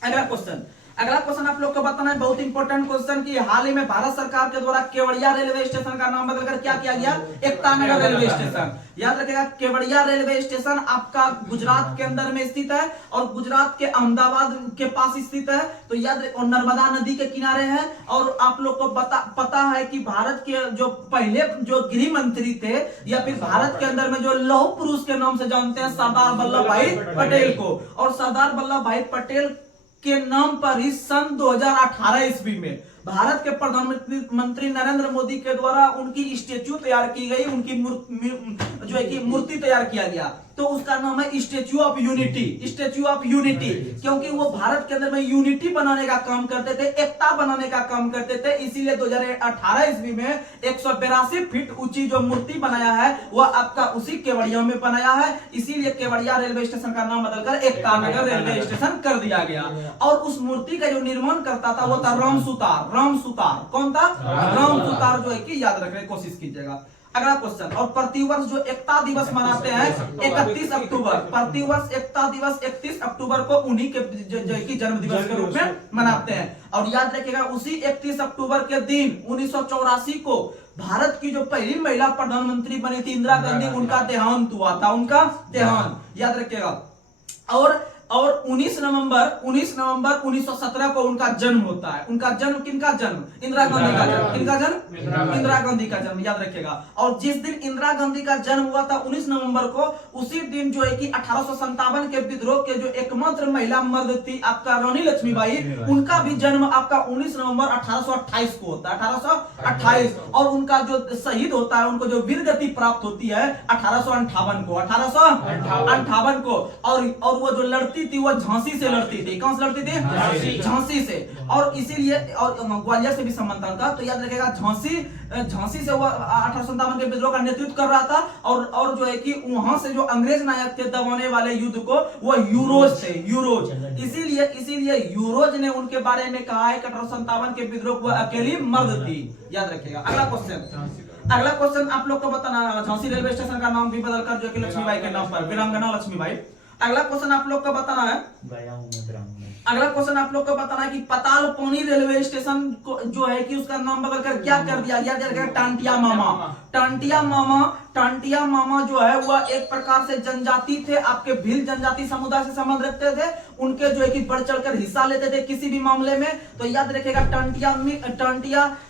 अगला क्वेश्चन आप लोग को बताना है, बहुत इंपॉर्टेंट क्वेश्चन, कि हाल ही में भारत सरकार के द्वारा केवड़िया रेलवे स्टेशन का नाम बदलकर क्या किया गया? Ekta Nagar railway station. याद रखिएगा केवड़िया रेलवे स्टेशन आपका गुजरात के अंदर में स्थित है और गुजरात के अहमदाबाद के पास स्थित है। तो याद और नर्मदा नदी के किनारे है। और आप लोग को पता है कि भारत के जो पहले जो गृह मंत्री थे या फिर भारत के अंदर में जो लौह पुरुष के नाम से जानते हैं सरदार वल्लभ भाई पटेल को। और सरदार वल्लभ भाई पटेल के नाम पर ही सन 2018 ईस्वी में भारत के प्रधानमंत्री नरेंद्र मोदी के द्वारा उनकी स्टेच्यू तैयार की गई, उनकी जो है कि मूर्ति तैयार किया गया, तो उसका नाम है statue of unity. Statue of unity, क्योंकि वो भारत के अंदर में यूनिटी बनाने का काम करते थे, एकता बनाने का काम करते थे, इसीलिए 2018 ईस्वी में 182 फीट ऊंची जो मूर्ति बनाया है वह आपका उसी केवड़िया में बनाया है। इसीलिए केवड़िया रेलवे स्टेशन का नाम बदलकर एकता नगर रेलवे स्टेशन कर दिया गया। और उस मूर्ति का जो निर्माण करता था वो था राम सुतार। राम सुतार कौन था? राम सुतार जो है कि याद रखने की कोशिश कीजिएगा। अगला क्वेश्चन, और प्रतिवर्ष जो एकता दिवस मनाते हैं 31 अक्टूबर, प्रतिवर्ष एकता दिवस 31 अक्टूबर को उन्हीं के जो कि जन्म दिवस के रूप में मनाते हैं। और याद रखिएगा उसी 31 अक्टूबर के दिन 1984 को भारत की जो पहली महिला प्रधानमंत्री बनी थी इंदिरा गांधी, उनका देहांत हुआ था, उनका देहांत याद रखिएगा। और 19 नवंबर 1917 को उनका जन्म होता है। उनका जन्म किनका जन्म? इंदिरा गांधी का जन्म। किनका जन्म? इंदिरा गांधी का जन्म, याद रखिएगा। और जिस दिन इंदिरा गांधी का जन्म हुआ था 19 नवंबर को, उसी दिन जो है कि 1857 के विद्रोह के जो एकमात्र महिला मर्द थी आपका रानी लक्ष्मीबाई, उनका भी जन्म आपका 19 नवंबर 1828 को होता है, 1828। और उनका जो शहीद होता है, उनको जो वीर गति प्राप्त होती है 1858 को, 1858 को। और वो जो लड़ती थी वो झांसी से लड़ती थी। कौन से लड़ती थी? झांसी से। और इसीलिए और ग्वालियर से भी संबंध था, तो याद रखिएगा झांसी से वो 1857 के विद्रोह का नेतृत्व कर रहा था। और जो है कि वहां से जो अंग्रेज नायक थे दबाने वाले युद्ध को, वो यूरोज थे, यूरोज। इसीलिए यूरोज ने उनके बारे में कहा है कि 1857 के विद्रोह वो अकेली मर्द थी, याद रखिएगा। अगला क्वेश्चन आप लोग को बताना, झांसी रेलवे स्टेशन का नाम भी बदलकर जो कि लक्ष्मीबाई के नाम पर, वीरांगना लक्ष्मीबाई। अगला क्वेश्चन आप लोग को बताना है, अगला क्वेश्चन आप लोग को बताना है कि पतालपानी रेलवे स्टेशन को जो है कि उसका नाम बदलकर क्या कर दिया गया? टांटिया मामा। टांटिया मामा जो है वह एक प्रकार से जनजाति थे, आपके भील जनजाति समुदाय से संबंध रखते थे। उनके जो है कि बढ़ चढ़कर हिस्सा लेते थे किसी भी मामले में, तो याद रखिएगा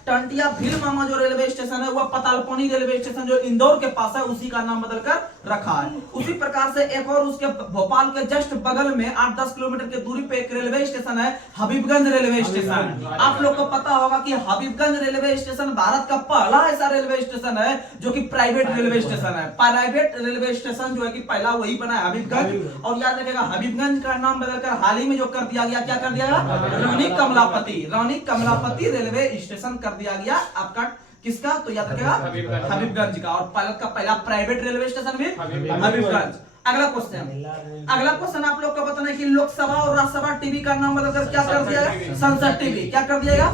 टांटिया भील मामा जो रेलवे स्टेशन है वह पतालपानी रेलवे स्टेशन जो इंदौर के पास है उसी का नाम बदलकर रखा है। उसी प्रकार से एक और उसके भोपाल के जस्ट बगल में 8-10 किलोमीटर की दूरी पे एक रेलवे स्टेशन है, हबीबगंज रेलवे स्टेशन। आप लोग को पता होगा कि हबीबगंज रेलवे स्टेशन भारत का पहला ऐसा रेलवे स्टेशन है जो कि प्राइवेट रेलवे स्टेशन है। प्राइवेट रेलवे स्टेशन जो है कि पहला वही बना है, हबीबगंज। और याद रखिएगा हबीबगंज का नाम बदलकर हाल ही में जो कर दिया गया, क्या कर दिया गया? रानी कमलापति रेलवे स्टेशन कर दिया गया आपका। किसका? तो याद रखिएगा हबीबगंज का। और भारत का पहला प्राइवेट रेलवे स्टेशन भी हबीबगंज। अगला क्वेश्चन आप लोग को बताना है कि लोकसभा और राज्यसभा टीवी का नाम बदलकर क्या कर दिया है? संसद टीवी। क्या कर दिया गया?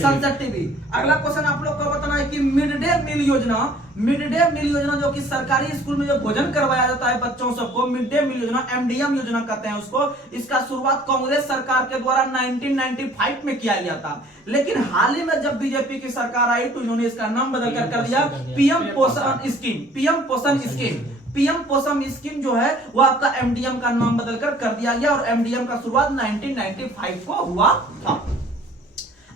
संसद टीवी। अगला क्वेश्चन आप लोग को बताना है कि मिड डे मील योजना जो कि सरकारी स्कूल में जो भोजन करवाया जाता है बच्चों सबको, मिड डे मील योजना, MDM योजना कहते हैं उसको। इसका शुरुआत कांग्रेस सरकार के द्वारा 1995 में किया गया था, लेकिन हाल ही में जब बीजेपी की सरकार आई तो इन्होंने इसका नाम बदलकर कर दिया पीएम पोषण स्कीम। पीएम पोषण स्कीम जो है वो आपका MDM का नाम बदलकर कर दिया गया, और MDM का शुरुआत 1995 को हुआ था।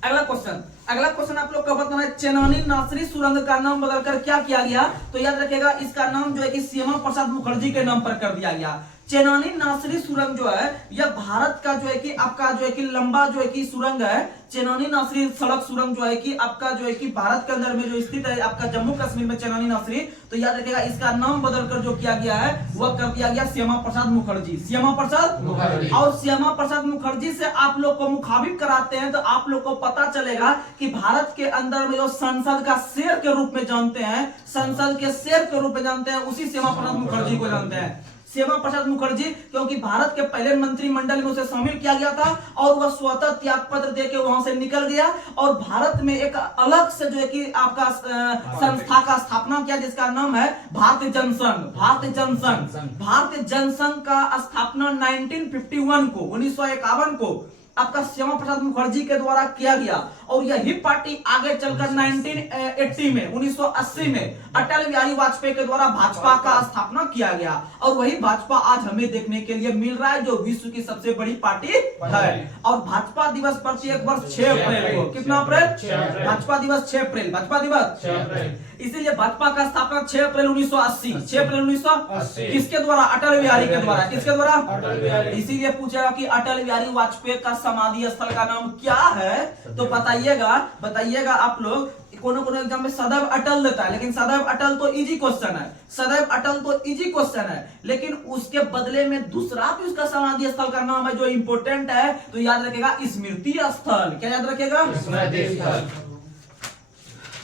अगला क्वेश्चन आप लोग को बताना है चेनानी नासरी सुरंग का नाम बदलकर क्या किया गया? तो याद रखिएगा इसका नाम जो है कि श्यामा प्रसाद मुखर्जी के नाम पर कर दिया गया। चेनानी नासरी सुरंग जो है यह भारत का जो है कि आपका जो है कि लंबा जो है कि सुरंग है। चेनानी नासरी सड़क सुरंग जो है कि आपका जो है कि भारत के अंदर में जो स्थित है आपका जम्मू कश्मीर में चेनानी नासरी, तो याद रखिएगा इसका नाम बदलकर जो किया गया है वह कर दिया गया श्यामा प्रसाद मुखर्जी। और श्यामा प्रसाद मुखर्जी से आप लोग को मुखाबिब कराते हैं तो आप लोग को पता चलेगा कि भारत के अंदर में जो संसद का शेर के रूप में जानते हैं, संसद के शेर के रूप में जानते हैं, उसी श्यामा प्रसाद मुखर्जी को जानते हैं। श्यामा प्रसाद मुखर्जी क्योंकि भारत के पहले मंत्रिमंडल में उसे शामिल किया गया था और वह स्वतः त्याग पत्र देके वहां से निकल गया और भारत में एक अलग से जो है कि आपका संस्था का स्थापना किया जिसका नाम है भारतीय जनसंघ का स्थापना 1951 को 1951 को आपका श्यामा प्रसाद मुखर्जी के द्वारा किया गया। और यही पार्टी आगे चलकर 1980 में 1980 में अटल बिहारी वाजपेयी के द्वारा भाजपा का स्थापना किया गया और वही भाजपा आज हमें देखने के लिए मिल रहा है जो विश्व की सबसे बड़ी पार्टी है। और भाजपा दिवस प्रत्येक वर्ष 6 अप्रैल को, कितना अप्रैल? भाजपा दिवस 6 अप्रैल, भाजपा दिवस। इसीलिए भाजपा का स्थापना 6 अप्रैल 1980, 6 अप्रैल 1980 किसके द्वारा? अटल बिहारी के द्वारा। किसके द्वारा? इसीलिए पूछेगा कि अटल बिहारी वाजपेयी का समाधि स्थल का नाम क्या है? तो बताइएगा आप लोग। कोनो एग्जाम में सदैव अटल देता है, लेकिन सदैव अटल तो इजी क्वेश्चन है, सदैव अटल तो इजी क्वेश्चन है, लेकिन उसके बदले में दूसरा भी उसका समाधि स्थल का नाम है जो इंपोर्टेंट है, तो याद रखेगा स्मृति स्थल। क्या याद रखेगा? स्मृति स्थल।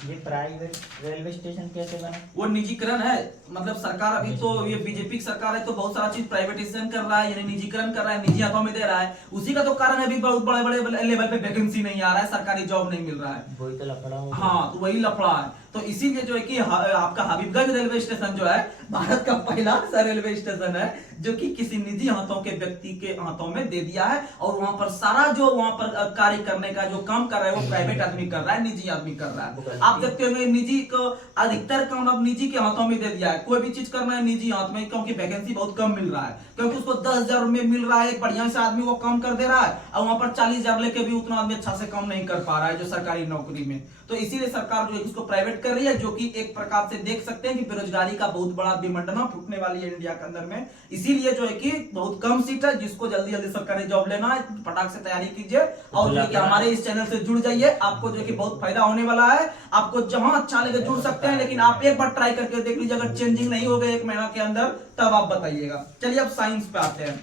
ये प्राइवेट रेलवे स्टेशन कैसे बना? वो निजीकरण है, मतलब सरकार अभी तो ये बीजेपी की सरकार है तो बहुत सारा चीज प्राइवेटाइजेशन कर रहा है, यानी निजीकरण कर रहा है, निजी हाथों में दे रहा है। उसी का तो कारण है अभी बहुत बड़े बड़े लेवल पे वैकेंसी नहीं आ रहा है, सरकारी जॉब नहीं मिल रहा है। वही तो लफड़ा हो। हाँ, तो वही लफड़ा है। तो इसीलिए जो है कि आपका हबीबगंज रेलवे स्टेशन जो है भारत का पहला ऐसा रेलवे स्टेशन है जो कि किसी निजी हाथों के व्यक्ति के हाथों में दे दिया है, और वहां पर सारा जो वहां पर कार्य करने का जो काम कर रहा है वो प्राइवेट आदमी कर रहा है, निजी आदमी कर रहा है। आप देखते होंगे निजी को अधिकतर काम अब निजी के हाथों में दे दिया है। कोई भी चीज करना है निजी हाथ में, क्योंकि वैकेंसी बहुत कम मिल रहा है, क्योंकि उसको 10,000 में मिल रहा है, एक बढ़िया से आदमी वो काम कर दे रहा है, और वहां पर 40,000 लेके भी उतना आदमी अच्छा से काम नहीं कर पा रहा है जो सरकारी नौकरी में। तो इसीलिए सरकार जो है इसको प्राइवेट कर रही है, जो कि एक प्रकार से देख सकते हैं कि बेरोजगारी का बहुत बड़ा विमंडना फूटने वाली है इंडिया के अंदर में। इसीलिए जो है कि बहुत कम सीट है, जिसको जल्दी जल्दी सरकारी जॉब लेना है फटाक से तैयारी कीजिए, और जो है कि हमारे इस चैनल से जुड़ जाइए। आपको जो है कि बहुत फायदा होने वाला है। आपको जहां अच्छा लगे जुड़ सकते हैं, लेकिन आप एक बार ट्राई करके देख लीजिए, अगर चेंजिंग नहीं हो गए 1 महीना के अंदर तब आप बताइएगा। चलिए अब साइंस पे आते हैं।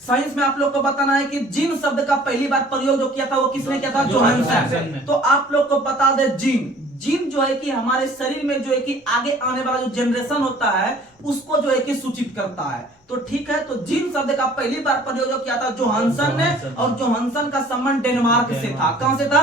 साइंस में आप लोग को बताना है कि जीन शब्द का पहली बार प्रयोग जो किया था वो किसने किया था? जोहानसन। तो आप लोग को बता दे जीन जो है कि हमारे शरीर में जो है कि आगे आने वाला जो जनरेशन होता है उसको जो है कि सूचित करता है। तो ठीक है, तो जीन शब्द का पहली बार प्रयोग जो किया था जोहानसन ने, और जोहानसन का संबंध डेनमार्क से था। कहां से था?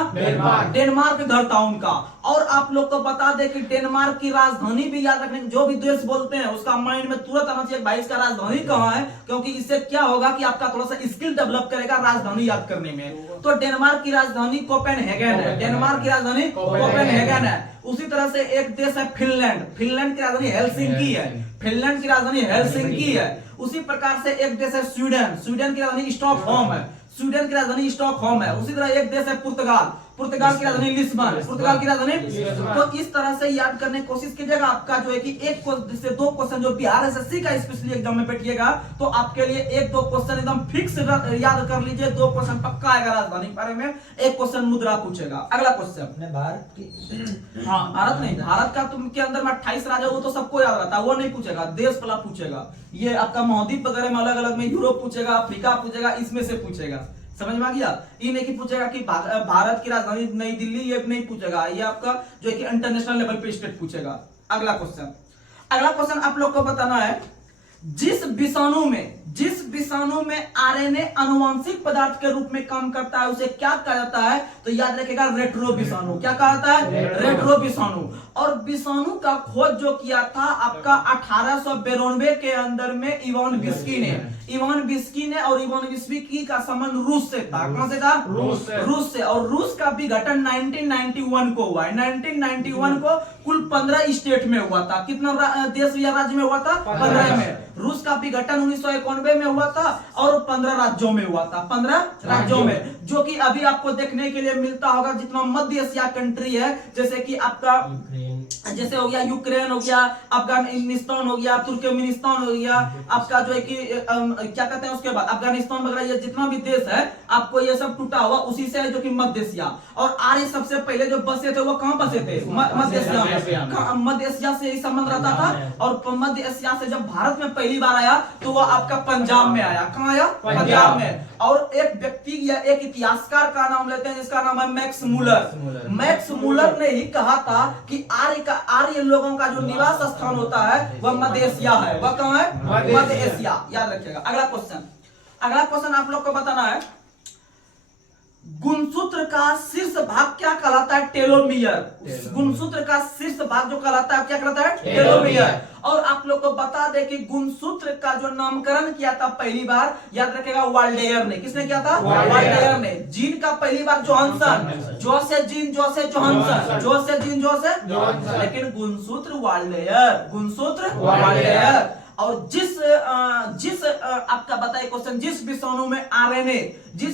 डेनमार्क घर था उनका। और आप लोग को बता दे कि डेनमार्क की राजधानी भी याद रखने, जो भी देश बोलते हैं उसका माइंड में तुरंत आना चाहिए भाई इसका राजधानी कहाँ है, क्योंकि इससे क्या होगा कि आपका थोड़ा सा स्किल डेवलप करेगा राजधानी याद करने में। तो डेनमार्क की राजधानी कोपेनहेगन है, डेनमार्क की राजधानी कोपेनहेगन है। उसी तरह से एक देश है फिनलैंड, फिनलैंड की राजधानी हेलसिंकी है, फिनलैंड की राजधानी हेलसिंकी है। उसी प्रकार से एक देश है स्वीडन, स्वीडन की राजधानी स्टॉकहोम है, स्वीडन की राजधानी स्टॉकहोम है। उसी तरह एक देश है पुर्तगाल, पुर्तगाल की राजधानी लिस्बन, पुर्तगाल की राजधानी। तो इस तरह से याद करने की कोशिश कीजिएगा। आपका जो है कि 1 से 2 क्वेश्चन जो बिहार एसएससी का स्पेशली एग्जाम में बैठिएगा तो आपके लिए 1-2 क्वेश्चन एकदम फिक्स याद कर लीजिए। 2 क्वेश्चन पक्का आएगा राजधानी के बारे में, 1 क्वेश्चन मुद्रा पूछेगा। अगला क्वेश्चन भारत की, हाँ भारत नहीं, भारत का तुम के अंदर में 28 राज्य वो तो सबको याद रहता है, वो नहीं पूछेगा, देश वाला पूछेगा। ये आपका महाद्वीप वगैरह में अलग अलग में यूरोप पूछेगा, अफ्रीका पूछेगा, इसमें से पूछेगा। समझ में आ गया? ये नहीं कि पूछेगा कि भारत की राजधानी नई दिल्ली, ये नहीं पूछेगा। ये आपका जो है कि इंटरनेशनल लेवल पे स्टेट पूछेगा। अगला क्वेश्चन आप लोग को बताना है, जिस विषाणु में आरएनए अनुवांशिक पदार्थ के रूप में काम करता है उसे क्या कहा जाता है? तो याद रखेगा रेट्रो विषाणु। क्या कहा जाता है? रेट्रो विषाणु। और विषाणु का खोज जो किया था आपका 1892 के अंदर में इवान विस्की ने, और इवान विस्की का संबंध रूस से था। कहां से था? रूस से। और रूस का विघटन 1991 को हुआ है। 1991 को कुल 15 स्टेट में हुआ था। कितना देश या राज्य में हुआ था? 15 में। रूस का विघटन 1991 में हुआ था और 15 राज्यों में हुआ था, 15 राज्यों में, जो कि अभी आपको देखने के लिए मिलता होगा। जितना मध्य एशिया कंट्री है, जैसे कि आपका जैसे हो गया यूक्रेन, हो गया अफगानिस्तान, हो गया तुर्कमेनिस्तान, हो गया आपका जो है कि क्या कहते हैं उसके बाद अफगानिस्तान वगैरह, ये जितना भी देश है आपको ये सब टूटा हुआ उसी से है, जो कि मध्य एशिया। और आर्य सबसे पहले जो बसे थे वो कहां बसे थे? मध्य एशिया। मध्य एशिया से ही संबंध रहता था। और मध्य एशिया से जब भारत में पहली बार आया तो वो आपका पंजाब में आया। कहां आया? पंजाब में। और एक व्यक्ति या एक इतिहासकार का नाम लेते हैं जिसका नाम है मैक्स मूलर। मैक्स मूलर ने ही कहा था कि आर्य लोगों का जो निवास स्थान होता है वह मध्य एशिया है। वह कहां है? मध्य एशिया। याद रखिएगा। अगला क्वेश्चन आप लोग को बताना है, गुणसूत्र का शीर्ष भाग क्या कहलाता है? टेलोमियर। गुणसूत्र का शीर्ष भाग जो कहलाता है क्या कहलाता है? टेलोमियर। और आप लोग को बता दें कि गुणसूत्र का जो नामकरण किया था पहली बार, याद रखेगा, वाल्डेयर ने। किसने किया था? वाल्डेयर ने। जीन का पहली बार जोहानसन, जो से जीन, जो से जोहानसन, जो से जीन, जो से, लेकिन गुणसूत्र वाल्डेयर, गुणसूत्र वाल्डेयर। और जिस आपका बताइए क्वेश्चन, जिस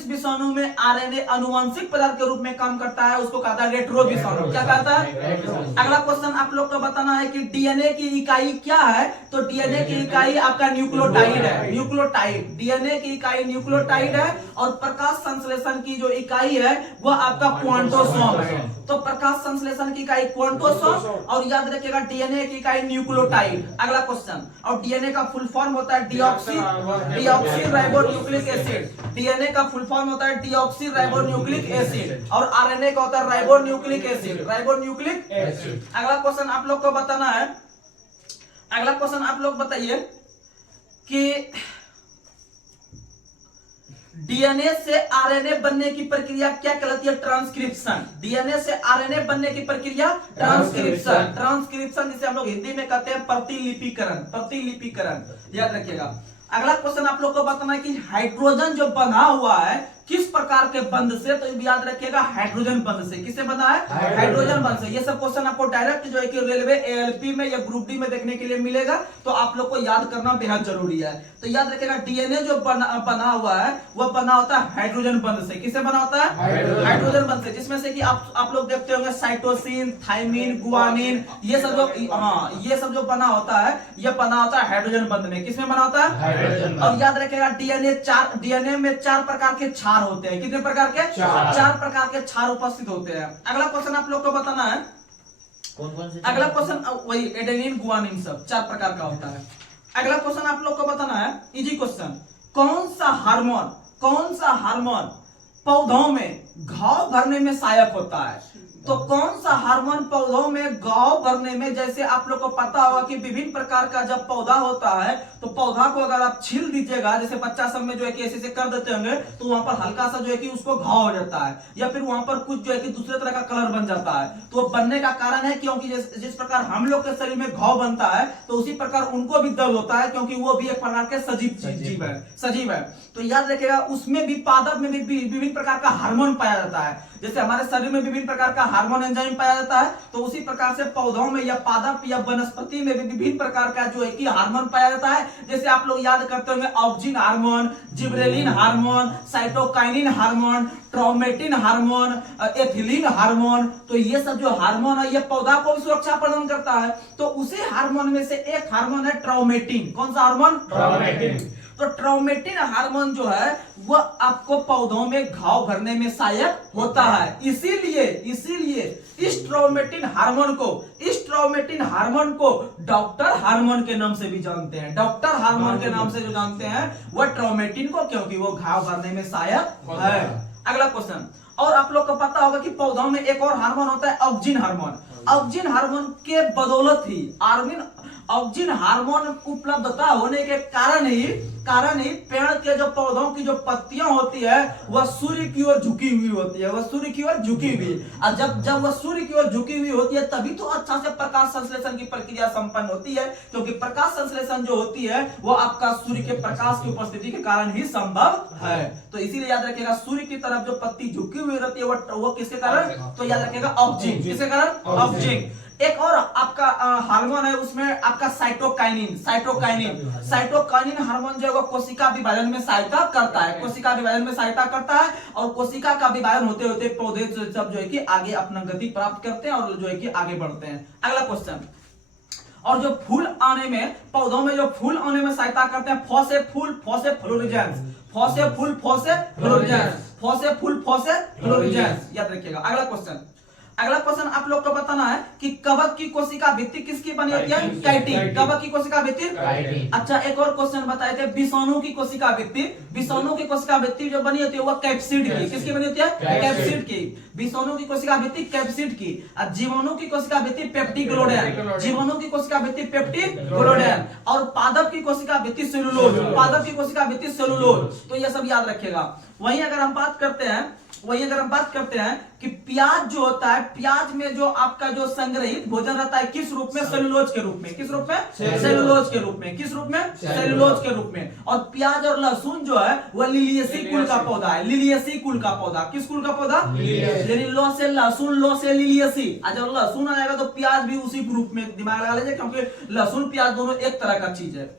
विषाणु में आरएनए अनुवांशिक पदार्थ के रूप में काम करता है उसको कहता है रेट्रो विषाणु। क्या कहता है? अगला क्वेश्चन आप लोग को बताना है कि डीएनए की इकाई क्या है। तो डीएनए की इकाई आपका न्यूक्लियोटाइड है, न्यूक्लियोटाइड। डीएनए की इकाई न्यूक्लियोटाइड है और प्रकाश संश्लेषण की जो इकाई है वह आपका क्वांटोसोम है। तो प्रकाश संश्लेषण की इकाई क्वांटोसोम और याद रखिएगा डीएनए की इकाई न्यूक्लियोटाइड। अगला क्वेश्चन, और डीएनए का फुल फॉर्म होता है डीऑक्सी राइबोन्यूक्लिक एसिड। डीएनए का फुल फॉर्म होता है डीऑक्सी राइबोन्यूक्लिक एसिड और आरएनए का होता है राइबोन्यूक्लिक एसिड, राइबोन्यूक्लिक एसिड। अगला क्वेश्चन आप लोग को बताना है, अगला क्वेश्चन आप लोग बताइए कि डीएनए से आरएनए बनने की प्रक्रिया क्या कहलाती है? ट्रांसक्रिप्शन। डीएनए से आरएनए बनने की प्रक्रिया ट्रांसक्रिप्शन। ट्रांसक्रिप्शन जिसे हम लोग हिंदी में कहते हैं प्रतिलिपिकरण, प्रतिलिपिकरण, याद रखिएगा। अगला क्वेश्चन आप लोग को बताना है कि हाइड्रोजन जो बना हुआ है किस प्रकार के बंध से? तो याद रखिएगा हाइड्रोजन बंध से। किससे बना है? हाइड्रोजन बंध से। ये सब क्वेश्चन आपको डायरेक्ट जो है कि रेलवे एएलपी में या ग्रुप डी में देखने के लिए मिलेगा, तो आप लोग को याद करना बेहद जरूरी है। तो याद रखिएगा डीएनए जो बना हुआ है वह बना होता है हाइड्रोजन बंध से। किससे बना होता है? हाइड्रोजन बंध से, जिसमें से कि आप लोग देखते होंगे साइटोसिन, थायमिन, गुआनिन, ये सब जो ये सब जो बना होता है ये बना होता है हाइड्रोजन बंध में। किसमें बना होता है? और याद रखिएगा डीएनए में 4 प्रकार के क्षार होते हैं। कितने प्रकार के? 4 प्रकार के क्षार उपस्थित होते हैं। अगला क्वेश्चन आप लोग को बताना है, कौन से? अगला क्वेश्चन वही एडेनिन, गुआनिन सब 4 प्रकार का होता है। अगला क्वेश्चन आप लोग को बताना है, इजी क्वेश्चन, कौन सा हार्मोन पौधों में घाव भरने में सहायक होता है? तो कौन सा हार्मोन पौधों में घाव भरने में, जैसे आप लोग को पता होगा कि विभिन्न प्रकार का जब पौधा होता है तो पौधा को अगर आप छील दीजिएगा, जैसे बच्चा सब में जो है कि ऐसे कर देते होंगे, तो वहां पर हल्का सा जो है कि उसको घाव हो जाता है या फिर वहां पर कुछ जो है कि दूसरे तरह का कलर बन जाता है। तो वो बनने का कारण है क्योंकि जिस प्रकार हम लोग के शरीर में घाव बनता है तो उसी प्रकार उनको भी दर्द होता है, क्योंकि वो भी एक प्रकार के सजीव है। तो याद रखिएगा उसमें भी पादप में भी विभिन्न प्रकार का हार्मोन पाया जाता है। जैसे हमारे शरीर में विभिन्न प्रकार का हार्मोन एंजाइम पाया जाता है, तो उसी प्रकार से पौधों में या पादप या वनस्पति में भी विभिन्न प्रकार का जो है कि हार्मोन पाया जाता है। जैसे आप लोग याद करते होंगे auxin hormone, gibberellin hormone, cytokinin hormone, traumatin hormone, ethylene hormone. तो ये सब जो हार्मोन है ये पौधा को भी सुरक्षा प्रदान करता है। तो उसी हार्मोन में से एक हार्मोन है ट्रोमेटिन। कौन सा हार्मोन? ट्रोमेटिन। तो ट्रोमेटिन हार्मोन जो है वह आपको पौधों में घाव भरने में सहायक होता है। इसीलिए इस ट्रोमेटिन हार्मोन को डॉक्टर हार्मोन के नाम से भी जानते हैं। डॉक्टर हार्मोन के नाम से जो जानते हैं वह ट्रोमेटिन को, क्योंकि वो घाव भरने में सहायक है। अगला क्वेश्चन, और आप लोग को पता होगा कि पौधों में एक और हार्मोन होता है ऑक्सिन हार्मोन। ऑक्सिन हार्मोन के बदौलत ही ऑक्सिन हार्मोन उपलब्धता होने के कारण ही पेड़ के जो पौधों की जो पत्तियां होती है वह सूर्य की ओर झुकी हुई होती है। और जब वह सूर्य की ओर झुकी हुई होती है तभी तो अच्छा से प्रकाश संश्लेषण की प्रक्रिया संपन्न होती है, क्योंकि प्रकाश संश्लेषण जो होती है वो आपका सूर्य के प्रकाश की उपस्थिति के कारण ही संभव है। तो इसीलिए याद रखिएगा सूर्य की तरफ जो पत्ती झुकी हुई रहती है वो किसके कारण? तो याद रखिएगा ऑक्सिन। किसके कारण? ऑक्सिन। एक और आपका हार्मोन है उसमें आपका साइटोकाइनिन हार्मोन जो है वो कोशिका विभाजन में सहायता करता है। और कोशिका का विभाजन होते होते पौधे सब जो है कि आगे अपना गति प्राप्त करते हैं और जो है कि आगे बढ़ते हैं। अगला क्वेश्चन, और जो फूल आने में पौधों में जो फूल आने में सहायता करते हैं फ्लोरिजेंस, याद रखिएगा। अगला क्वेश्चन आप लोग को बताना है कि कवक की कोशिका भित्ति किसकी बनी होती है? काइटिन। कवक की कोशिका भित्ति। अच्छा, एक और क्वेश्चन बताए थे, विषाणु की कोशिका भित्ति जो बनी होती है वो कैप्सिड की। किसकी बनी होती है? कैप्सिड की। विषाणु की कोशिका भित्ति कैप्सिड की। जीवाणु की कोशिका भित्ति पेप्टिग्लोडेन। और पादप की कोशिका भित्ति सेलुलोज। तो ये सब याद रखिएगा। वहीं अगर हम बात करते हैं कि प्याज जो होता है, प्याज में जो आपका जो संग्रहित भोजन रहता है किस रूप में? सेलुलोज के रूप में। और प्याज और लहसुन जो है वह लिलिएसी कुल का पौधा है। किस कुल का पौधा? लो से लहसुन, लो से लिलिएसी। जब लहसुन आ जाएगा तो प्याज भी उसी ग्रुप में, दिमाग लगा लीजिए, क्योंकि लहसुन प्याज दोनों एक तरह का चीज है।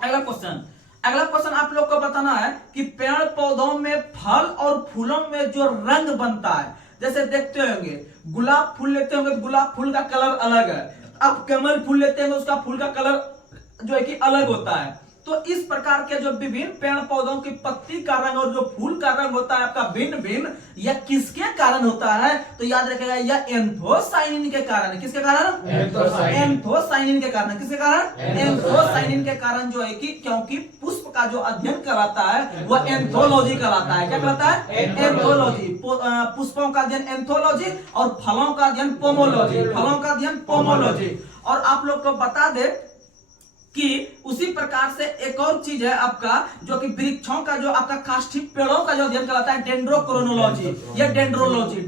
अगला क्वेश्चन आप लोग को बताना है कि पेड़ पौधों में फल और फूलों में जो रंग बनता है, जैसे देखते होंगे गुलाब फूल लेते होंगे तो गुलाब फूल का कलर अलग है, अब कमल फूल लेते हैं तो उसका फूल का कलर जो है कि अलग होता है। तो इस प्रकार के जो विभिन्न पेड़ पौधों की पत्ती का रंग और जो फूल का रंग होता है आपका भिन्न भिन्न, यह किसके कारण होता है? तो याद रखेगा यह एंथोसाइनिन के कारण है। किसके कारण? एंथोसाइनिन के कारण। किसके कारण? एंथोसाइनिन के कारण जो है कि क्योंकि पुष्प का जो अध्ययन कराता है वह एंथोलॉजी कराता है। क्या कहलाता है? एंथोलॉजी। पुष्पों का अध्ययन एंथोलॉजी और फलों का अध्ययन पोमोलॉजी। फलों का अध्ययन पोमोलॉजी। और आप लोग को बता दे कि उसी प्रकार से एक और चीज है आपका जो कि वृक्षों का जो आपका काष्ठिक पेड़ों का जो अध्ययन कहलाता है डेंड्रोक्रोनोलॉजी। ये डेंड्रोलॉजी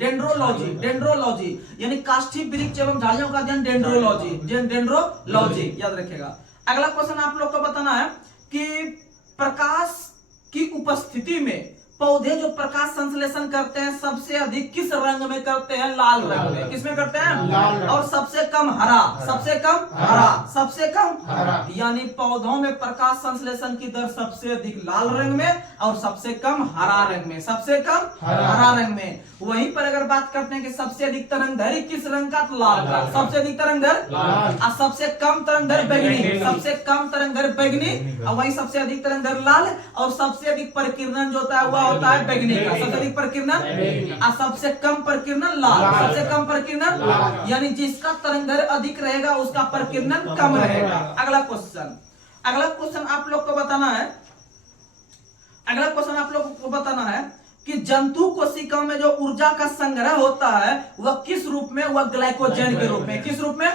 यानी काष्ठिक वृक्ष एवं झाड़ियों का अध्ययन डेंड्रोलॉजी याद रखेगा। अगला क्वेश्चन आप लोग को बताना है कि प्रकाश की उपस्थिति में पौधे जो प्रकाश संश्लेषण करते हैं सबसे अधिक किस रंग में करते हैं? लाल रंग में। किसमें करते हैं? और सबसे कम हरा। सबसे कम हरा। सबसे कम हरा यानी पौधों में प्रकाश संश्लेषण की दर सबसे अधिक लाल रंग में और सबसे कम हरा रंग में। सबसे कम हरा रंग में। वहीं पर अगर बात करते हैं कि सबसे अधिक तरंगधर किस रंग का? तो लाल का। सबसे अधिक तरंगधर और सबसे कम तरंगधर बैगनी। सबसे कम तरंगधर बैगनी और वहीं सबसे अधिक तरंगधर लाल और सबसे अधिक परिकिरण जो होता है वह होता है बैगनी का। सबसे अधिक परिकिरण और सबसे कम परिकिरण लाल। सबसे कम परिकिरण यानी जिसका तरंगधर अधिक रहेगा उसका परिकिरण कम रहेगा। अगला क्वेश्चन आप लोग को बताना है। अगला क्वेश्चन आप लोग को बताना है कि जंतु कोशिकाओं में जो ऊर्जा का संग्रह होता है वह किस रूप में? वह ग्लाइकोजन के रूप में। किस रूप में?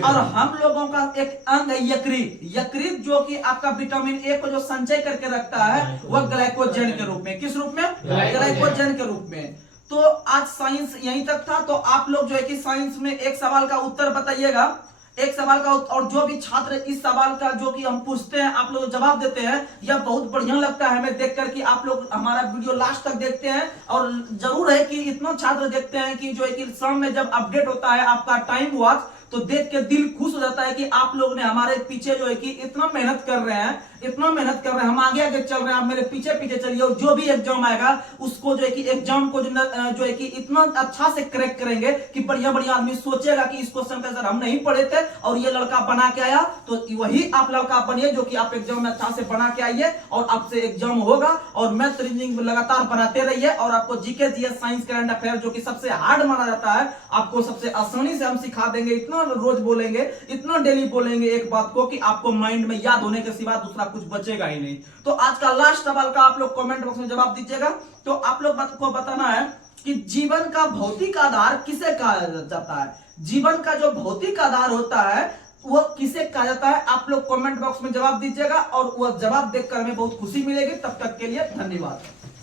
और हम लोगों का एक अंग है यकृत। यकृत जो कि आपका विटामिन ए को जो संचय करके रखता है वह ग्लाइकोजन के रूप में। किस रूप में? ग्लाइकोजन के रूप में। तो आज साइंस यहीं तक था। तो आप लोग जो है कि साइंस में एक सवाल का उत्तर बताइएगा। एक सवाल का और जो भी छात्र इस सवाल का जो कि हम पूछते हैं आप लोग जवाब देते हैं, यह बहुत बढ़िया लगता है हमें देखकर कि आप लोग हमारा वीडियो लास्ट तक देखते हैं। और जरूर है कि इतना छात्र देखते हैं कि जो है कि शाम में जब अपडेट होता है आपका टाइम वॉच तो देख के दिल खुश हो जाता है कि आप लोग ने हमारे पीछे जो है कि इतना मेहनत कर रहे हैं, इतना मेहनत कर रहे हैं। हम आगे आगे चल रहे हैं, आप मेरे पीछे पीछे चलिए और जो भी एग्जाम आएगा उसको जो है कि एग्जाम को जो है कि इतना अच्छा से क्रैक करेंगे कि बढ़िया बढ़िया आदमी सोचेगा कि इस क्वेश्चन का आंसर हम नहीं पढ़े थे और ये लड़का बना के आया। तो वही आप लड़का बनिए जो कि आप एग्जाम में अच्छा से बना के आइए और आपसे एग्जाम होगा। और मैथ रीजनिंग लगातार बनाते रहिए और आपको GK GS science current affair जो कि सबसे हार्ड माना जाता है आपको सबसे आसानी से हम सिखा देंगे। इतना रोज बोलेंगे, इतना डेली बोलेंगे एक बात को कि आपको माइंड में याद होने के सिवा दूसरा कुछ बचेगा ही नहीं। तो आज का लास्ट सवाल का आप लोग कमेंट बॉक्स में जवाब दीजिएगा। तो आप लोग को बताना है कि जीवन का भौतिक आधार किसे कहा जाता है? जीवन का जो भौतिक आधार होता है वो किसे कहा जाता है? आप लोग कमेंट बॉक्स में जवाब दीजिएगा और वह जवाब देखकर हमें बहुत खुशी मिलेगी। तब तक के लिए धन्यवाद।